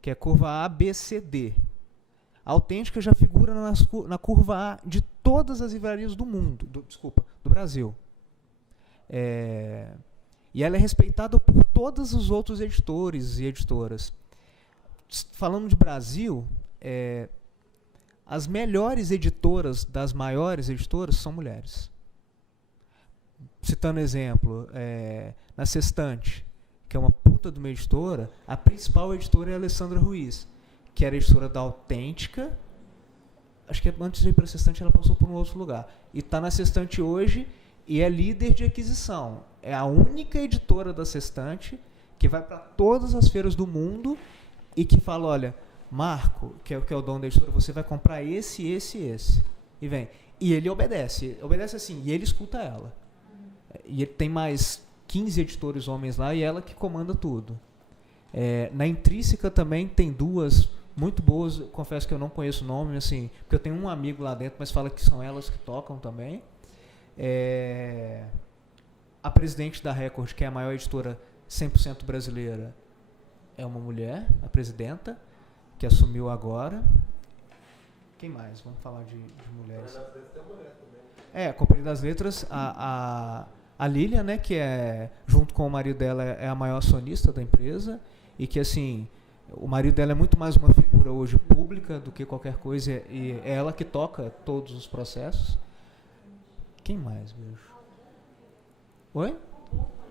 que é a curva A, B, C, D. A Autêntica já figura na curva A de todas as livrarias do mundo, do Brasil. E ela é respeitada por todos os outros editores e editoras. Falando de Brasil, as melhores editoras das maiores editoras são mulheres. Citando exemplo, na Sextante, que é uma puta de uma editora, a principal editora é a Alessandra Ruiz, que era editora da Autêntica. Acho que antes de ir para a Sextante ela passou por um outro lugar. E está na Sextante hoje e é líder de aquisição. É a única editora da Sextante que vai para todas as feiras do mundo e que fala, olha, Marco, que é o dono da editora, você vai comprar esse. E vem. E ele obedece assim, e ele escuta ela. E ele tem mais 15 editores homens lá e ela que comanda tudo. Na Intrínseca também tem duas muito boas, confesso que eu não conheço o nome, assim, porque eu tenho um amigo lá dentro, mas fala que são elas que tocam também. A presidente da Record, que é a maior editora 100% brasileira, é uma mulher, a presidenta, que assumiu agora. Quem mais? Vamos falar de mulheres. A Companhia das Letras, a Lilian, né, que junto com o marido dela, é a maior acionista da empresa, e que, assim, o marido dela é muito mais uma figura hoje pública do que qualquer coisa, e é ela que toca todos os processos. Quem mais, vejo? Oi?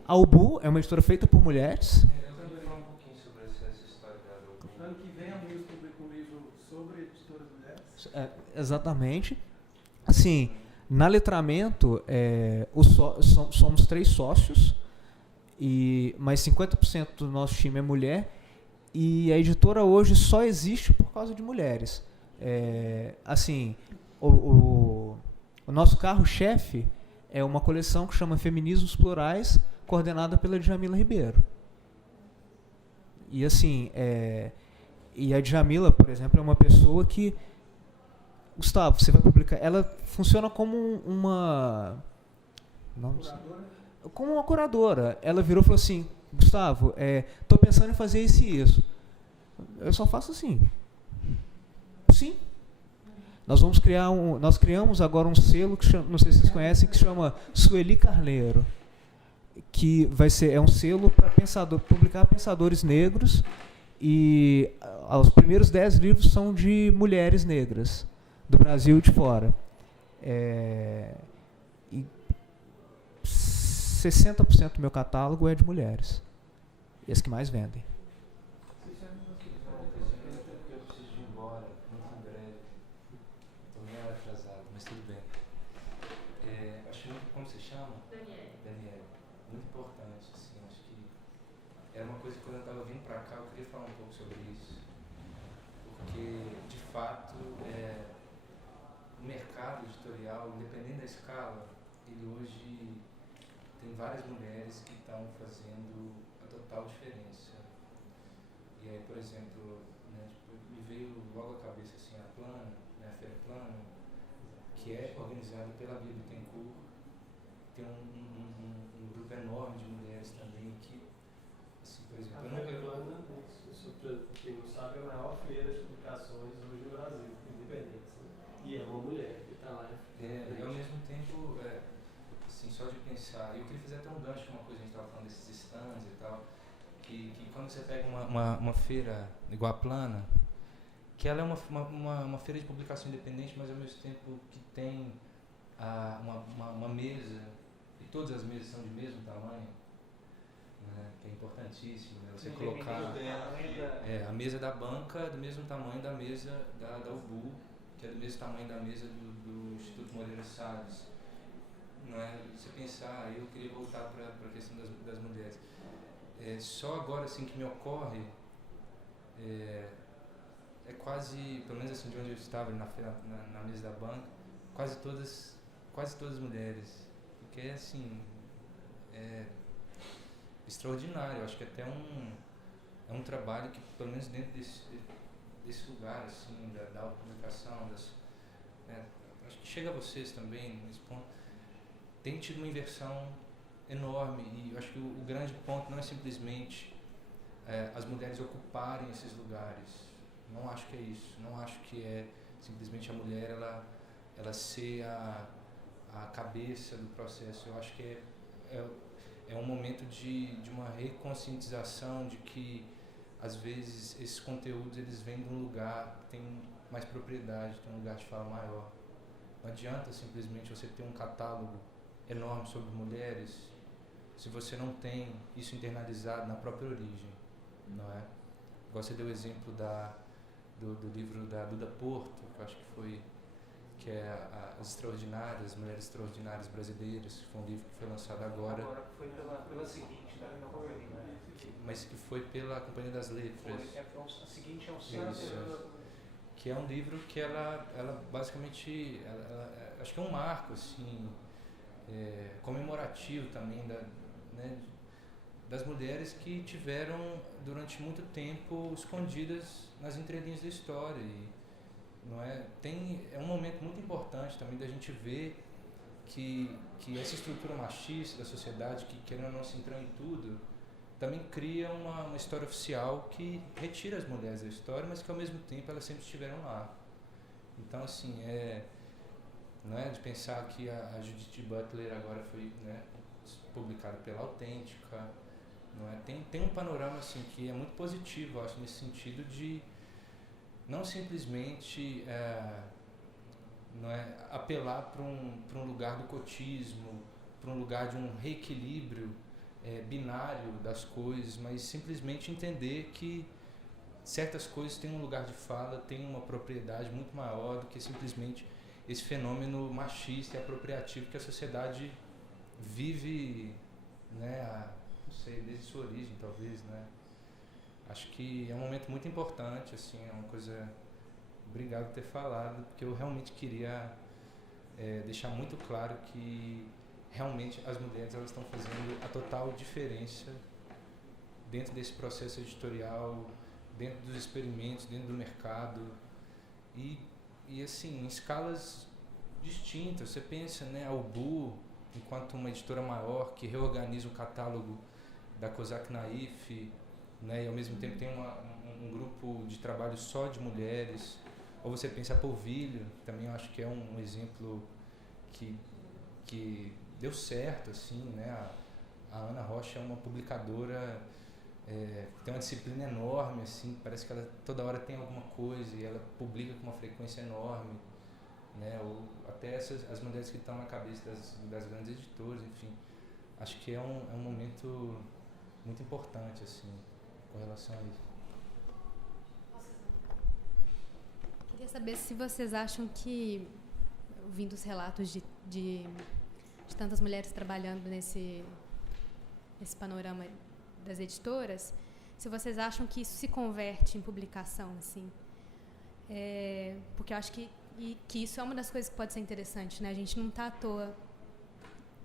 A Ubu é uma editora feita por mulheres. Eu queria falar um pouquinho sobre essa história da Ano que vem a Muse publica um livro sobre editoras mulheres. Exatamente. Assim, na Letramento, somos 3 sócios, mas 50% do nosso time é mulher, e a editora hoje só existe por causa de mulheres. Assim, o nosso carro-chefe é uma coleção que chama Feminismos Plurais, coordenada pela Djamila Ribeiro. E assim, e a Djamila, por exemplo, é uma pessoa que, Gustavo, você vai publicar, ela funciona como uma curadora. Ela virou e falou assim, Gustavo, estou pensando em fazer isso e isso. Eu só faço assim. Sim. Nós criamos agora um selo, que não sei se vocês conhecem, que se chama Sueli Carneiro, que é um selo para publicar pensadores negros, e os primeiros 10 livros são de mulheres negras, do Brasil e de fora. E 60% do meu catálogo é de mulheres, e as que mais vendem. Era uma coisa que quando eu estava vindo para cá eu queria falar um pouco sobre isso, porque de fato o mercado editorial, independente da escala, ele hoje tem várias mulheres que estão fazendo a total diferença. E aí, por exemplo, né, me veio logo à cabeça assim, a Plano, né, a Feira Plano, que é organizada pela Bia Bittencourt, tem um grupo enorme de mulheres também que, por exemplo, a Feira Plana, quem não sabe, é a maior feira de publicações hoje no Brasil, independente. E é uma mulher que está lá. E ao mesmo tempo, assim, só de pensar, eu queria fazer até um gancho com uma coisa que a gente estava falando desses stands e tal, que quando você pega uma feira igual a Plana, que ela é uma feira de publicação independente, mas ao mesmo tempo que tem uma mesa, e todas as mesas são de mesmo tamanho, né, que é importantíssimo, né, você colocar a mesa da banca do mesmo tamanho da mesa da UBU, que é do mesmo tamanho da mesa do Instituto Moreira Salles. Não é? Você pensar, eu queria voltar para a questão das mulheres. Só agora assim que me ocorre, é quase, pelo menos assim de onde eu estava, na mesa da banca, quase todas mulheres. Porque assim, extraordinário. Eu acho que até é um trabalho que, pelo menos dentro desse lugar, assim, da autopublicação, acho que chega a vocês também, nesse ponto, tem tido uma inversão enorme, e eu acho que o grande ponto não é simplesmente as mulheres ocuparem esses lugares. Não acho que é isso. Não acho que é simplesmente a mulher ela ser a cabeça do processo. Eu acho que é um momento de uma reconscientização de que, às vezes, esses conteúdos eles vêm de um lugar que tem mais propriedade, tem um lugar de fala maior. Não adianta simplesmente você ter um catálogo enorme sobre mulheres se você não tem isso internalizado na própria origem, não é? Igual você deu o exemplo do livro da Duda Porto, que eu acho que é As Extraordinárias, As Mulheres Extraordinárias Brasileiras, que foi um livro que foi lançado agora. Agora foi pela seguinte, da Ana Corey, né? Mas que foi pela Companhia das Letras. A seguinte é um centro. Que é um livro que ela basicamente, acho que é um marco, assim, comemorativo também das mulheres que tiveram durante muito tempo escondidas nas entrelinhas da história. E, não é? É um momento muito importante também da gente ver que essa estrutura machista da sociedade, que querendo ou não se entrar em tudo, também cria uma história oficial que retira as mulheres da história, mas que ao mesmo tempo elas sempre estiveram lá. Então, assim, não é de pensar que a Judith Butler agora foi, né, publicada pela Autêntica, não é? Tem um panorama assim que é muito positivo, eu acho, nesse sentido de não simplesmente não é, apelar para um lugar do cotismo, para um lugar de um reequilíbrio binário das coisas, mas simplesmente entender que certas coisas têm um lugar de fala, têm uma propriedade muito maior do que simplesmente esse fenômeno machista e apropriativo que a sociedade vive, né, não sei, desde sua origem, talvez, né? Acho que é um momento muito importante, assim, é uma coisa... Obrigado por ter falado, porque eu realmente queria deixar muito claro que realmente as mulheres elas estão fazendo a total diferença dentro desse processo editorial, dentro dos experimentos, dentro do mercado e assim, em escalas distintas. Você pensa, né, a UBU, enquanto uma editora maior que reorganiza o catálogo da Kozak Naif, né, e ao mesmo tempo tem um grupo de trabalho só de mulheres. Ou você pensa a Polvilho, também eu acho que é um exemplo que deu certo, assim, né? A Ana Rocha é uma publicadora que tem uma disciplina enorme, assim, parece que ela toda hora tem alguma coisa e ela publica com uma frequência enorme, né? Ou até as mulheres que estão na cabeça das grandes editoras, enfim. Acho que é um momento muito importante, assim, com relação a isso. Queria saber se vocês acham que, ouvindo os relatos de tantas mulheres trabalhando nesse panorama das editoras, se vocês acham que isso se converte em publicação, assim. Porque eu acho que isso é uma das coisas que pode ser interessante, né? A gente não está à toa,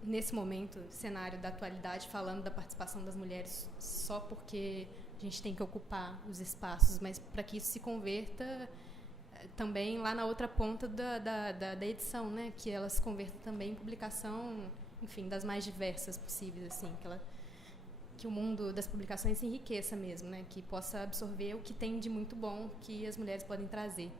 nesse momento, cenário da atualidade, falando da participação das mulheres só porque a gente tem que ocupar os espaços, mas para que isso se converta também lá na outra ponta da edição, né? Que ela se converta também em publicação, enfim, das mais diversas possíveis, assim, que o mundo das publicações se enriqueça mesmo, né? Que possa absorver o que tem de muito bom que as mulheres podem trazer.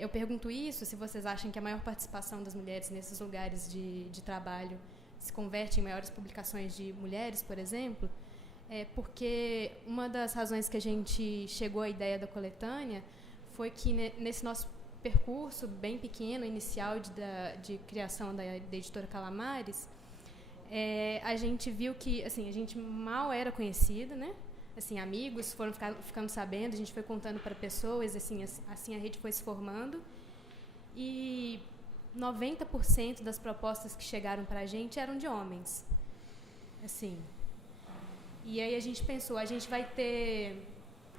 Eu pergunto isso, se vocês acham que a maior participação das mulheres nesses lugares de trabalho se converte em maiores publicações de mulheres, por exemplo, porque uma das razões que a gente chegou à ideia da coletânea foi que nesse nosso percurso bem pequeno, inicial de criação da editora Calamares, a gente viu que, assim, a gente mal era conhecida, né? Assim, amigos foram ficando sabendo, a gente foi contando para pessoas, assim a rede foi se formando, e 90% das propostas que chegaram para a gente eram de homens, assim. E aí a gente pensou, a gente vai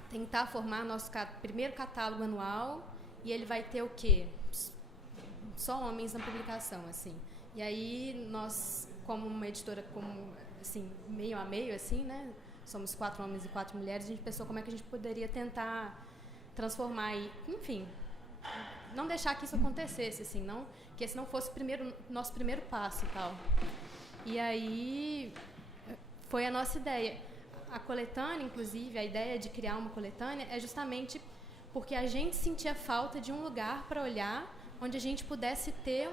tentar formar nosso primeiro catálogo anual, e ele vai ter o quê? Só homens na publicação, assim. E aí nós, como uma editora, assim, meio a meio, assim, né? Somos 4 homens e 4 mulheres, a gente pensou como é que a gente poderia tentar transformar e, enfim, não deixar que isso acontecesse, assim, não, que esse não fosse nosso primeiro passo e tal. E aí foi a nossa ideia. A coletânea, inclusive, a ideia de criar uma coletânea é justamente porque a gente sentia falta de um lugar para olhar onde a gente pudesse ter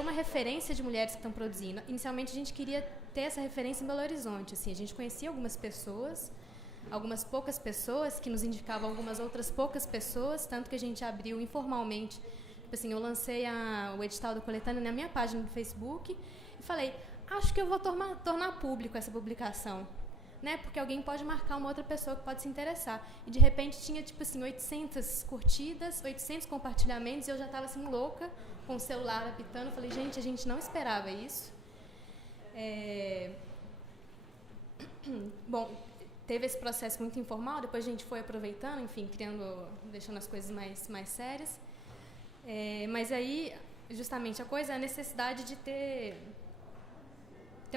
uma referência de mulheres que estão produzindo. Inicialmente, a gente queria ter essa referência em Belo Horizonte. Assim, a gente conhecia algumas poucas pessoas que nos indicavam algumas outras poucas pessoas, tanto que a gente abriu informalmente. Tipo assim, eu lancei o edital da coletânea na minha página do Facebook e falei, acho que eu vou tornar público essa publicação, né? Porque alguém pode marcar uma outra pessoa que pode se interessar. E de repente tinha tipo assim 800 curtidas, 800 compartilhamentos, e eu já estava assim louca, com o celular apitando. Eu falei, gente, a gente não esperava isso. Bom, teve esse processo muito informal, depois a gente foi aproveitando, enfim, deixando as coisas mais sérias. Mas aí, justamente, a necessidade de ter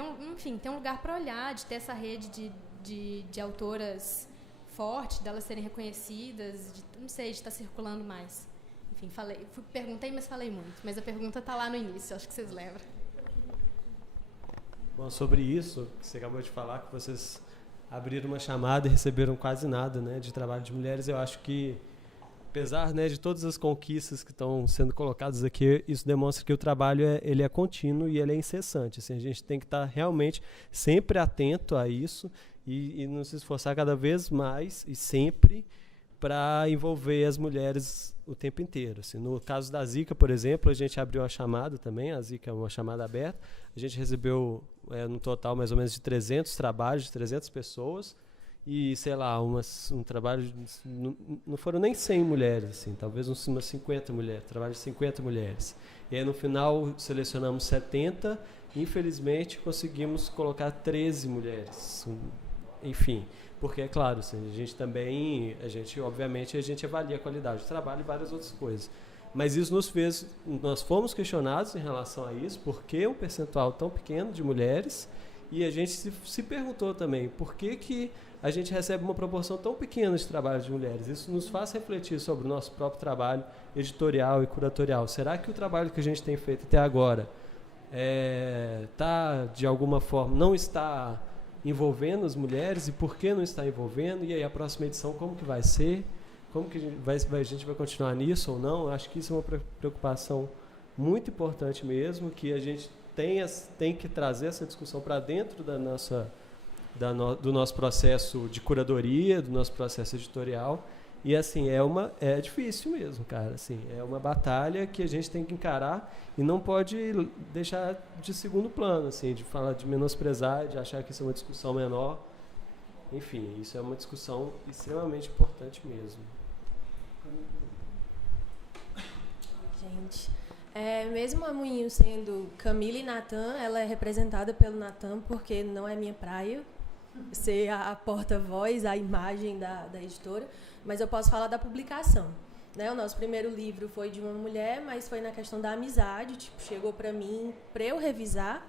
um lugar para olhar, de ter essa rede de autoras forte, delas serem reconhecidas, de estar circulando mais. Enfim, perguntei, mas falei muito. Mas a pergunta está lá no início, acho que vocês lembram. Bom, sobre isso, que você acabou de falar, que vocês abriram uma chamada e receberam quase nada, né, de trabalho de mulheres, eu acho que, apesar, né, de todas as conquistas que estão sendo colocadas aqui, isso demonstra que o trabalho ele é contínuo e ele é incessante. Assim, a gente tem que estar realmente sempre atento a isso e nos esforçar cada vez mais e sempre para envolver as mulheres o tempo inteiro. Assim, no caso da Zika, por exemplo, a gente abriu a chamada também, a Zika é uma chamada aberta, a gente recebeu no total mais ou menos de 300 trabalhos, de 300 pessoas, e, sei lá, um trabalho, não foram nem 100 mulheres, assim, talvez umas 50 mulheres, trabalho de 50 mulheres. E aí, no final, selecionamos 70, e, infelizmente, conseguimos colocar 13 mulheres. Enfim, porque, é claro, assim, obviamente, a gente avalia a qualidade do trabalho e várias outras coisas. Mas isso nós fomos questionados em relação a isso, por que um percentual tão pequeno de mulheres, e a gente se perguntou também, por que a gente recebe uma proporção tão pequena de trabalho de mulheres? Isso nos faz refletir sobre o nosso próprio trabalho editorial e curatorial. Será que o trabalho que a gente tem feito até agora de alguma forma, não está envolvendo as mulheres? E por que não está envolvendo? E aí a próxima edição, como que vai ser? Como que a gente vai continuar nisso ou não? Acho que isso é uma preocupação muito importante mesmo, que a gente tem que trazer essa discussão para dentro do nosso processo de curadoria, do nosso processo editorial. E assim, é difícil mesmo, cara. Assim, é uma batalha que a gente tem que encarar e não pode deixar de segundo plano, assim, de falar, de menosprezar, de achar que isso é uma discussão menor. Enfim, isso é uma discussão extremamente importante mesmo. Gente, mesmo a Moinho sendo Camila e Natan, ela é representada pelo Natan porque não é minha praia ser a porta-voz, a imagem da editora, mas eu posso falar da publicação. Né? O nosso primeiro livro foi de uma mulher, mas foi na questão da amizade, tipo, chegou para mim, para eu revisar,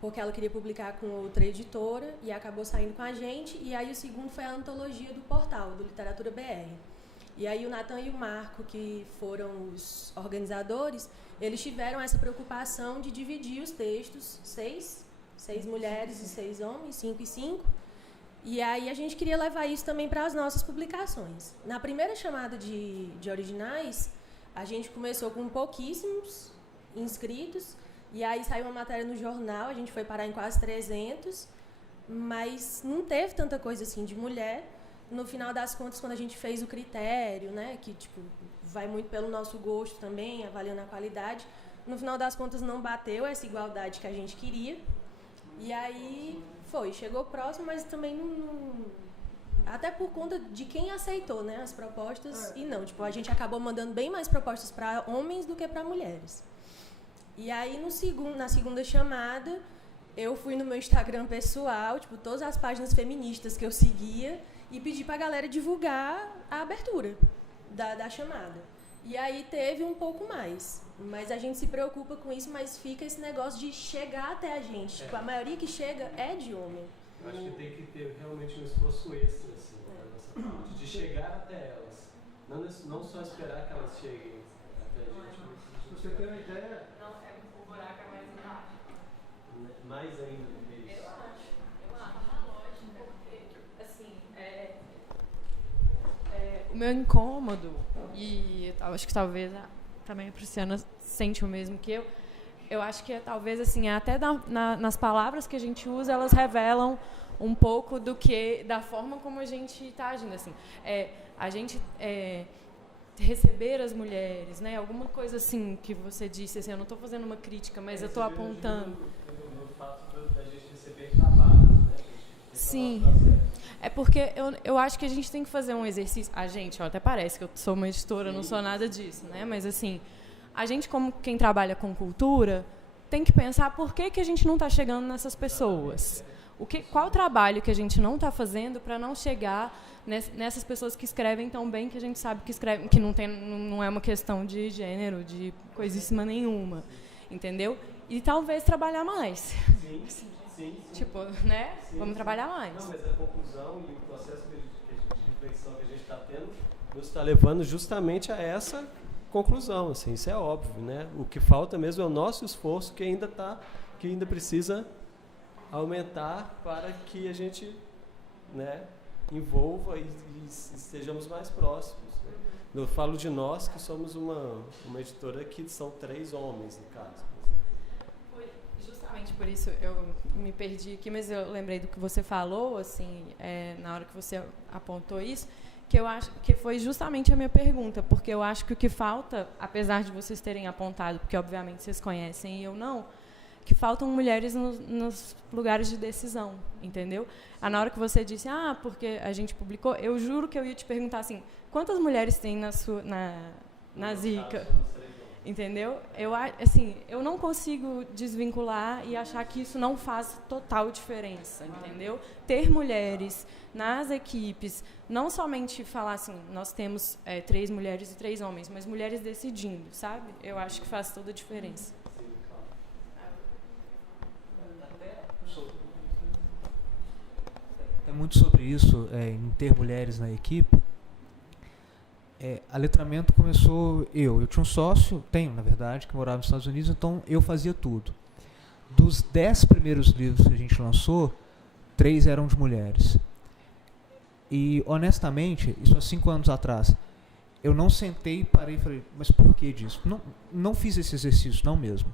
porque ela queria publicar com outra editora e acabou saindo com a gente. E aí o segundo foi a antologia do portal, do Literatura BR. E aí o Natan e o Marco, que foram os organizadores, eles tiveram essa preocupação de dividir os textos, seis mulheres e 6 homens, 5 e 5. E aí a gente queria levar isso também para as nossas publicações. Na primeira chamada de originais, a gente começou com pouquíssimos inscritos, e aí saiu uma matéria no jornal, a gente foi parar em quase 300, mas não teve tanta coisa assim de mulher. No final das contas, quando a gente fez o critério, né, que tipo, vai muito pelo nosso gosto também, avaliando a qualidade, no final das contas não bateu essa igualdade que a gente queria. E aí chegou próximo, mas também não... Até por conta de quem aceitou, né, as propostas, e não, tipo, a gente acabou mandando bem mais propostas para homens do que para mulheres. E aí, na segunda chamada, eu fui no meu Instagram pessoal, tipo, todas as páginas feministas que eu seguia, e pedi pra galera divulgar a abertura da chamada. E aí teve um pouco mais. Mas a gente se preocupa com isso, mas fica esse negócio de chegar até a gente. Tipo, a maioria que chega é de homem. Eu acho que tem que ter realmente um esforço extra, assim, da nossa parte, de chegar até elas. não só esperar que elas cheguem até a gente. Se você tem uma ideia... Não, o buraco é mais embaixo. Mais ainda do que isso. Eu acho uma lógica, porque, assim, o meu incômodo, e eu acho que talvez também a Prisciana sente o mesmo que eu acho que talvez, assim, até nas palavras que a gente usa, elas revelam um pouco da forma como a gente está agindo, assim. A gente receber as mulheres, né? Alguma coisa assim que você disse, assim, eu não estou fazendo uma crítica, mas eu estou apontando. No fato da gente receber trabalho, né? Sim. É porque eu acho que a gente tem que fazer um exercício. A gente, até parece que eu sou uma editora, não sou nada disso, né? Mas, assim, a gente, como quem trabalha com cultura, tem que pensar por que a gente não está chegando nessas pessoas. Qual o trabalho que a gente não está fazendo para não chegar nessas pessoas que escrevem tão bem, que a gente sabe que escrevem, que não é uma questão de gênero, de coisíssima nenhuma, entendeu? E talvez trabalhar mais. Sim. Tipo, né? Vamos trabalhar mais. Não, mas a conclusão e o processo de reflexão que a gente está tendo nos está levando justamente a essa conclusão, assim, isso é óbvio, né? O que falta mesmo é o nosso esforço que ainda precisa aumentar para que a gente, né, envolva e estejamos mais próximos. Né? Eu falo de nós, que somos uma editora que são 3 homens, no caso. Foi justamente por isso eu me perdi aqui, mas eu lembrei do que você falou, assim, na hora que você apontou isso, que eu acho que foi justamente a minha pergunta, porque eu acho que o que falta, apesar de vocês terem apontado, porque obviamente vocês conhecem e eu não, que faltam mulheres nos lugares de decisão, entendeu? Na hora que você disse, porque a gente publicou, eu juro que eu ia te perguntar assim, quantas mulheres tem na Zika? Entendeu? Eu não consigo desvincular e achar que isso não faz total diferença, entendeu? Ter mulheres nas equipes, não somente falar assim, nós temos 3 mulheres e 3 homens, mas mulheres decidindo, sabe? Eu acho que faz toda a diferença. É muito sobre isso, em ter mulheres na equipe. A Letramento começou eu tinha um sócio, na verdade, que morava nos Estados Unidos, então eu fazia tudo. Dos 10 primeiros livros que a gente lançou, 3 eram de mulheres. E, honestamente, isso há 5 anos atrás, eu não sentei, parei e falei, mas por que disso? Não fiz esse exercício, não mesmo.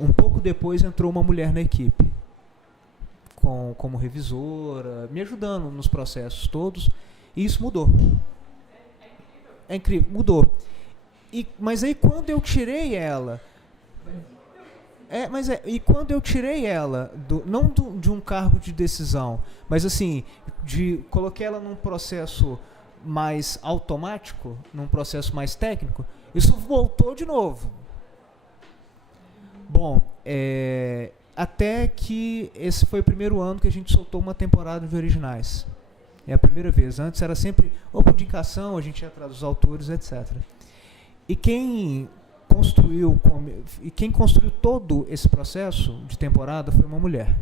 Um pouco depois entrou uma mulher na equipe, como revisora, me ajudando nos processos todos, e isso mudou. É incrível, mudou. Mas aí quando eu tirei ela, quando eu tirei ela, não de um cargo de decisão, mas assim, coloquei ela num processo mais automático, num processo mais técnico, isso voltou de novo. Bom, até que esse foi o primeiro ano que a gente soltou uma temporada de originais. É a primeira vez. Antes era sempre ou por indicação, a gente ia atrás dos autores, etc. E quem construiu todo esse processo de temporada foi uma mulher.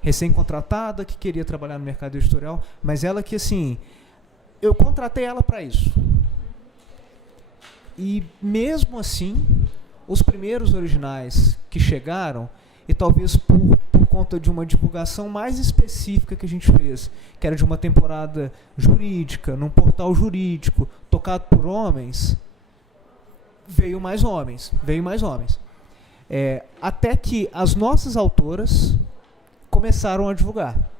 Recém-contratada, que queria trabalhar no mercado editorial, mas ela que, assim, eu contratei ela para isso. E mesmo assim, os primeiros originais que chegaram, e talvez por conta de uma divulgação mais específica que a gente fez, que era de uma temporada jurídica, num portal jurídico, tocado por homens, veio mais homens. Até que as nossas autoras começaram a divulgar.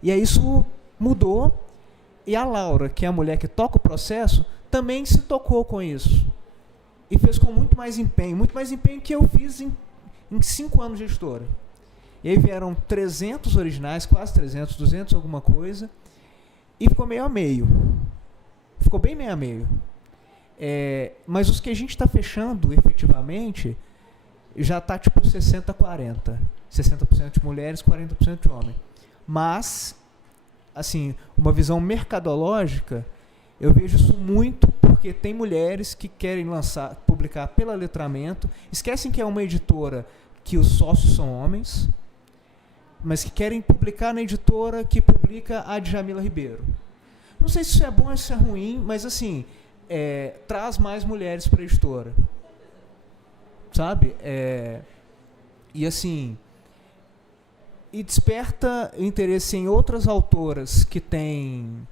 E aí isso mudou, e a Laura, que é a mulher que toca o processo, também se tocou com isso. E fez com muito mais empenho que eu fiz em 5 anos de editora. E aí vieram 300 originais, quase 300, 200 alguma coisa, e ficou meio a meio. Ficou bem meio a meio. Mas os que a gente está fechando, efetivamente, já está tipo 60-40. 60% de mulheres, 40% de homens. Mas, assim, uma visão mercadológica, eu vejo isso muito porque tem mulheres que querem publicar pela Letramento, esquecem que é uma editora que os sócios são homens, mas que querem publicar na editora que publica a Djamila Ribeiro. Não sei se isso é bom ou se é ruim, mas assim, traz mais mulheres para a editora. Sabe? E assim, e desperta interesse em outras autoras que têm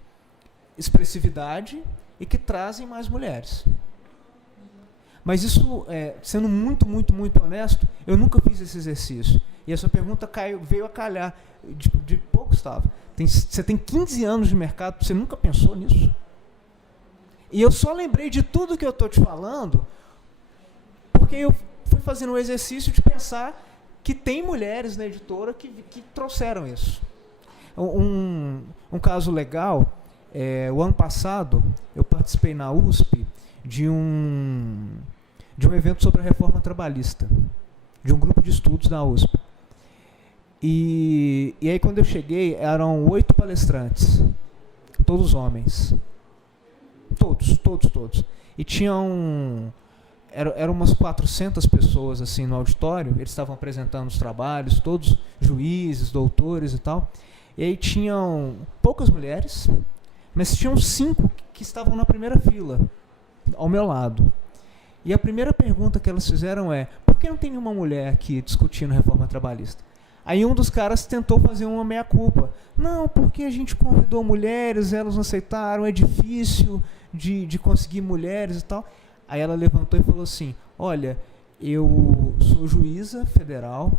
expressividade e que trazem mais mulheres. Mas isso, sendo muito, muito, muito honesto, eu nunca fiz esse exercício. E essa pergunta veio a calhar de pouco, Gustavo. Você tem 15 anos de mercado, você nunca pensou nisso? E eu só lembrei de tudo que eu estou te falando porque eu fui fazendo um exercício de pensar que tem mulheres na editora que trouxeram isso. Um caso legal, o ano passado eu participei na USP de um evento sobre a reforma trabalhista, de um grupo de estudos da USP. E aí quando eu cheguei, eram 8 palestrantes, todos homens. Todos. E tinham... Eram umas 400 pessoas assim no auditório, eles estavam apresentando os trabalhos, todos juízes, doutores e tal. E aí tinham poucas mulheres, mas tinham 5 que estavam na primeira fila, ao meu lado. E a primeira pergunta que elas fizeram é: por que não tem nenhuma mulher aqui discutindo reforma trabalhista? Aí um dos caras tentou fazer uma meia-culpa. Não, porque a gente convidou mulheres, elas não aceitaram, é difícil de conseguir mulheres e tal. Aí ela levantou e falou assim: olha, eu sou juíza federal,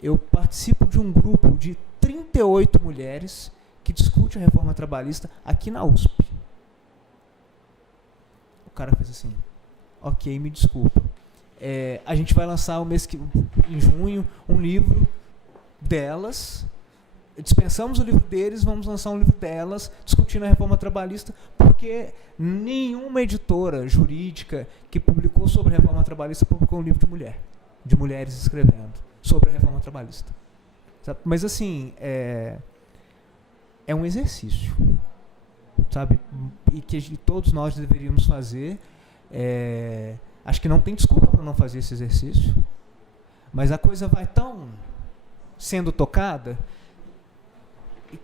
eu participo de um grupo de 38 mulheres que discute a reforma trabalhista aqui na USP. O cara fez assim: ok, me desculpa. A gente vai lançar em junho um livro delas, dispensamos o livro deles, vamos lançar um livro delas discutindo a reforma trabalhista, porque nenhuma editora jurídica que publicou sobre a reforma trabalhista publicou um livro de mulheres escrevendo sobre a reforma trabalhista. Sabe? Mas assim, é um exercício, sabe? E que todos nós deveríamos fazer. Acho que não tem desculpa para não fazer esse exercício, mas a coisa vai tão sendo tocada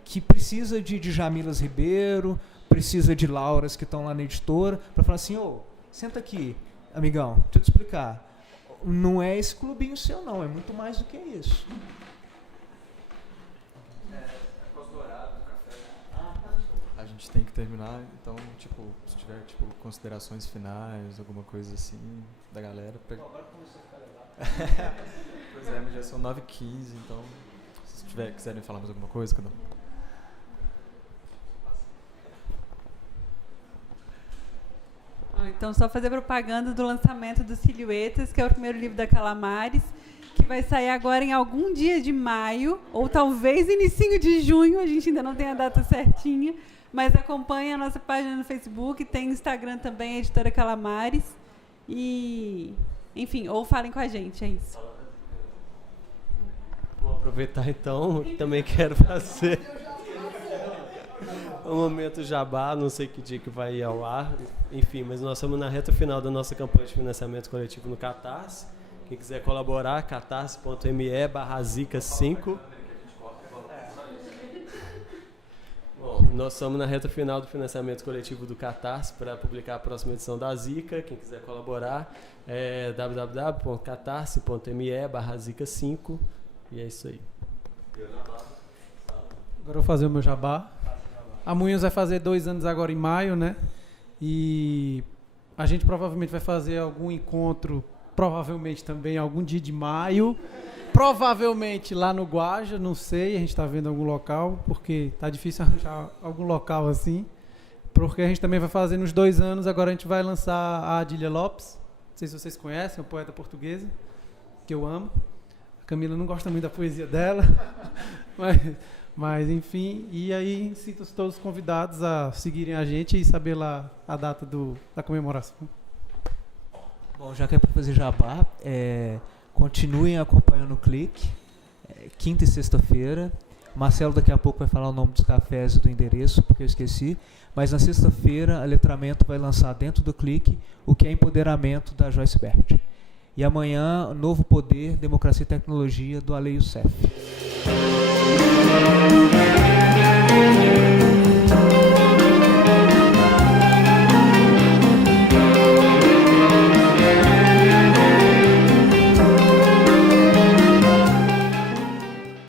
que precisa de Jamilas Ribeiro, precisa de Lauras que estão lá na editora para falar assim: senta aqui, amigão, deixa eu te explicar. Não é esse clubinho seu, não, é muito mais do que isso. A gente tem que terminar, então, se tiver considerações finais, alguma coisa assim, da galera. Agora começou a ficar legal. Pois é, mas já são 9h15, então, se quiserem falar mais alguma coisa, cada um. Então, só fazer propaganda do lançamento do Silhuetas, que é o primeiro livro da Calamares, que vai sair agora em algum dia de maio, ou talvez inicinho de junho, a gente ainda não tem a data certinha, mas acompanhe a nossa página no Facebook, tem Instagram também, a Editora Calamares, e, enfim, ou falem com a gente, é isso. Vou aproveitar então, também quero fazer um momento jabá, não sei que dia que vai ir ao ar, enfim, mas nós estamos na reta final da nossa campanha de financiamento coletivo no Catarse. Quem quiser colaborar, catarse.me/zica5. Bom, nós estamos na reta final do financiamento coletivo do Catarse para publicar a próxima edição da Zica. Quem quiser colaborar é www.catarse.me/zica5. E é isso aí. Agora eu vou fazer o meu jabá. A Moinhos vai fazer 2 anos agora em maio, né? E a gente provavelmente vai fazer algum encontro, provavelmente também algum dia de maio. Provavelmente lá no Guaja, não sei, a gente está vendo algum local, porque tá difícil arranjar algum local assim. Porque a gente também vai fazer nos 2 anos, agora a gente vai lançar a Adília Lopes. Não sei se vocês conhecem, uma poeta portuguesa, que eu amo. A Camila não gosta muito da poesia dela, mas enfim, e aí sinto todos convidados a seguirem a gente e saber lá a data da comemoração. Bom, já que é para fazer jabá, continuem acompanhando o Clique, quinta e sexta-feira. Marcelo daqui a pouco vai falar o nome dos cafés e do endereço, porque eu esqueci. Mas na sexta-feira a Letramento vai lançar dentro do Clique o que é empoderamento da Joyce Bert. E amanhã, Novo Poder, Democracia e Tecnologia, do Ale Youssef.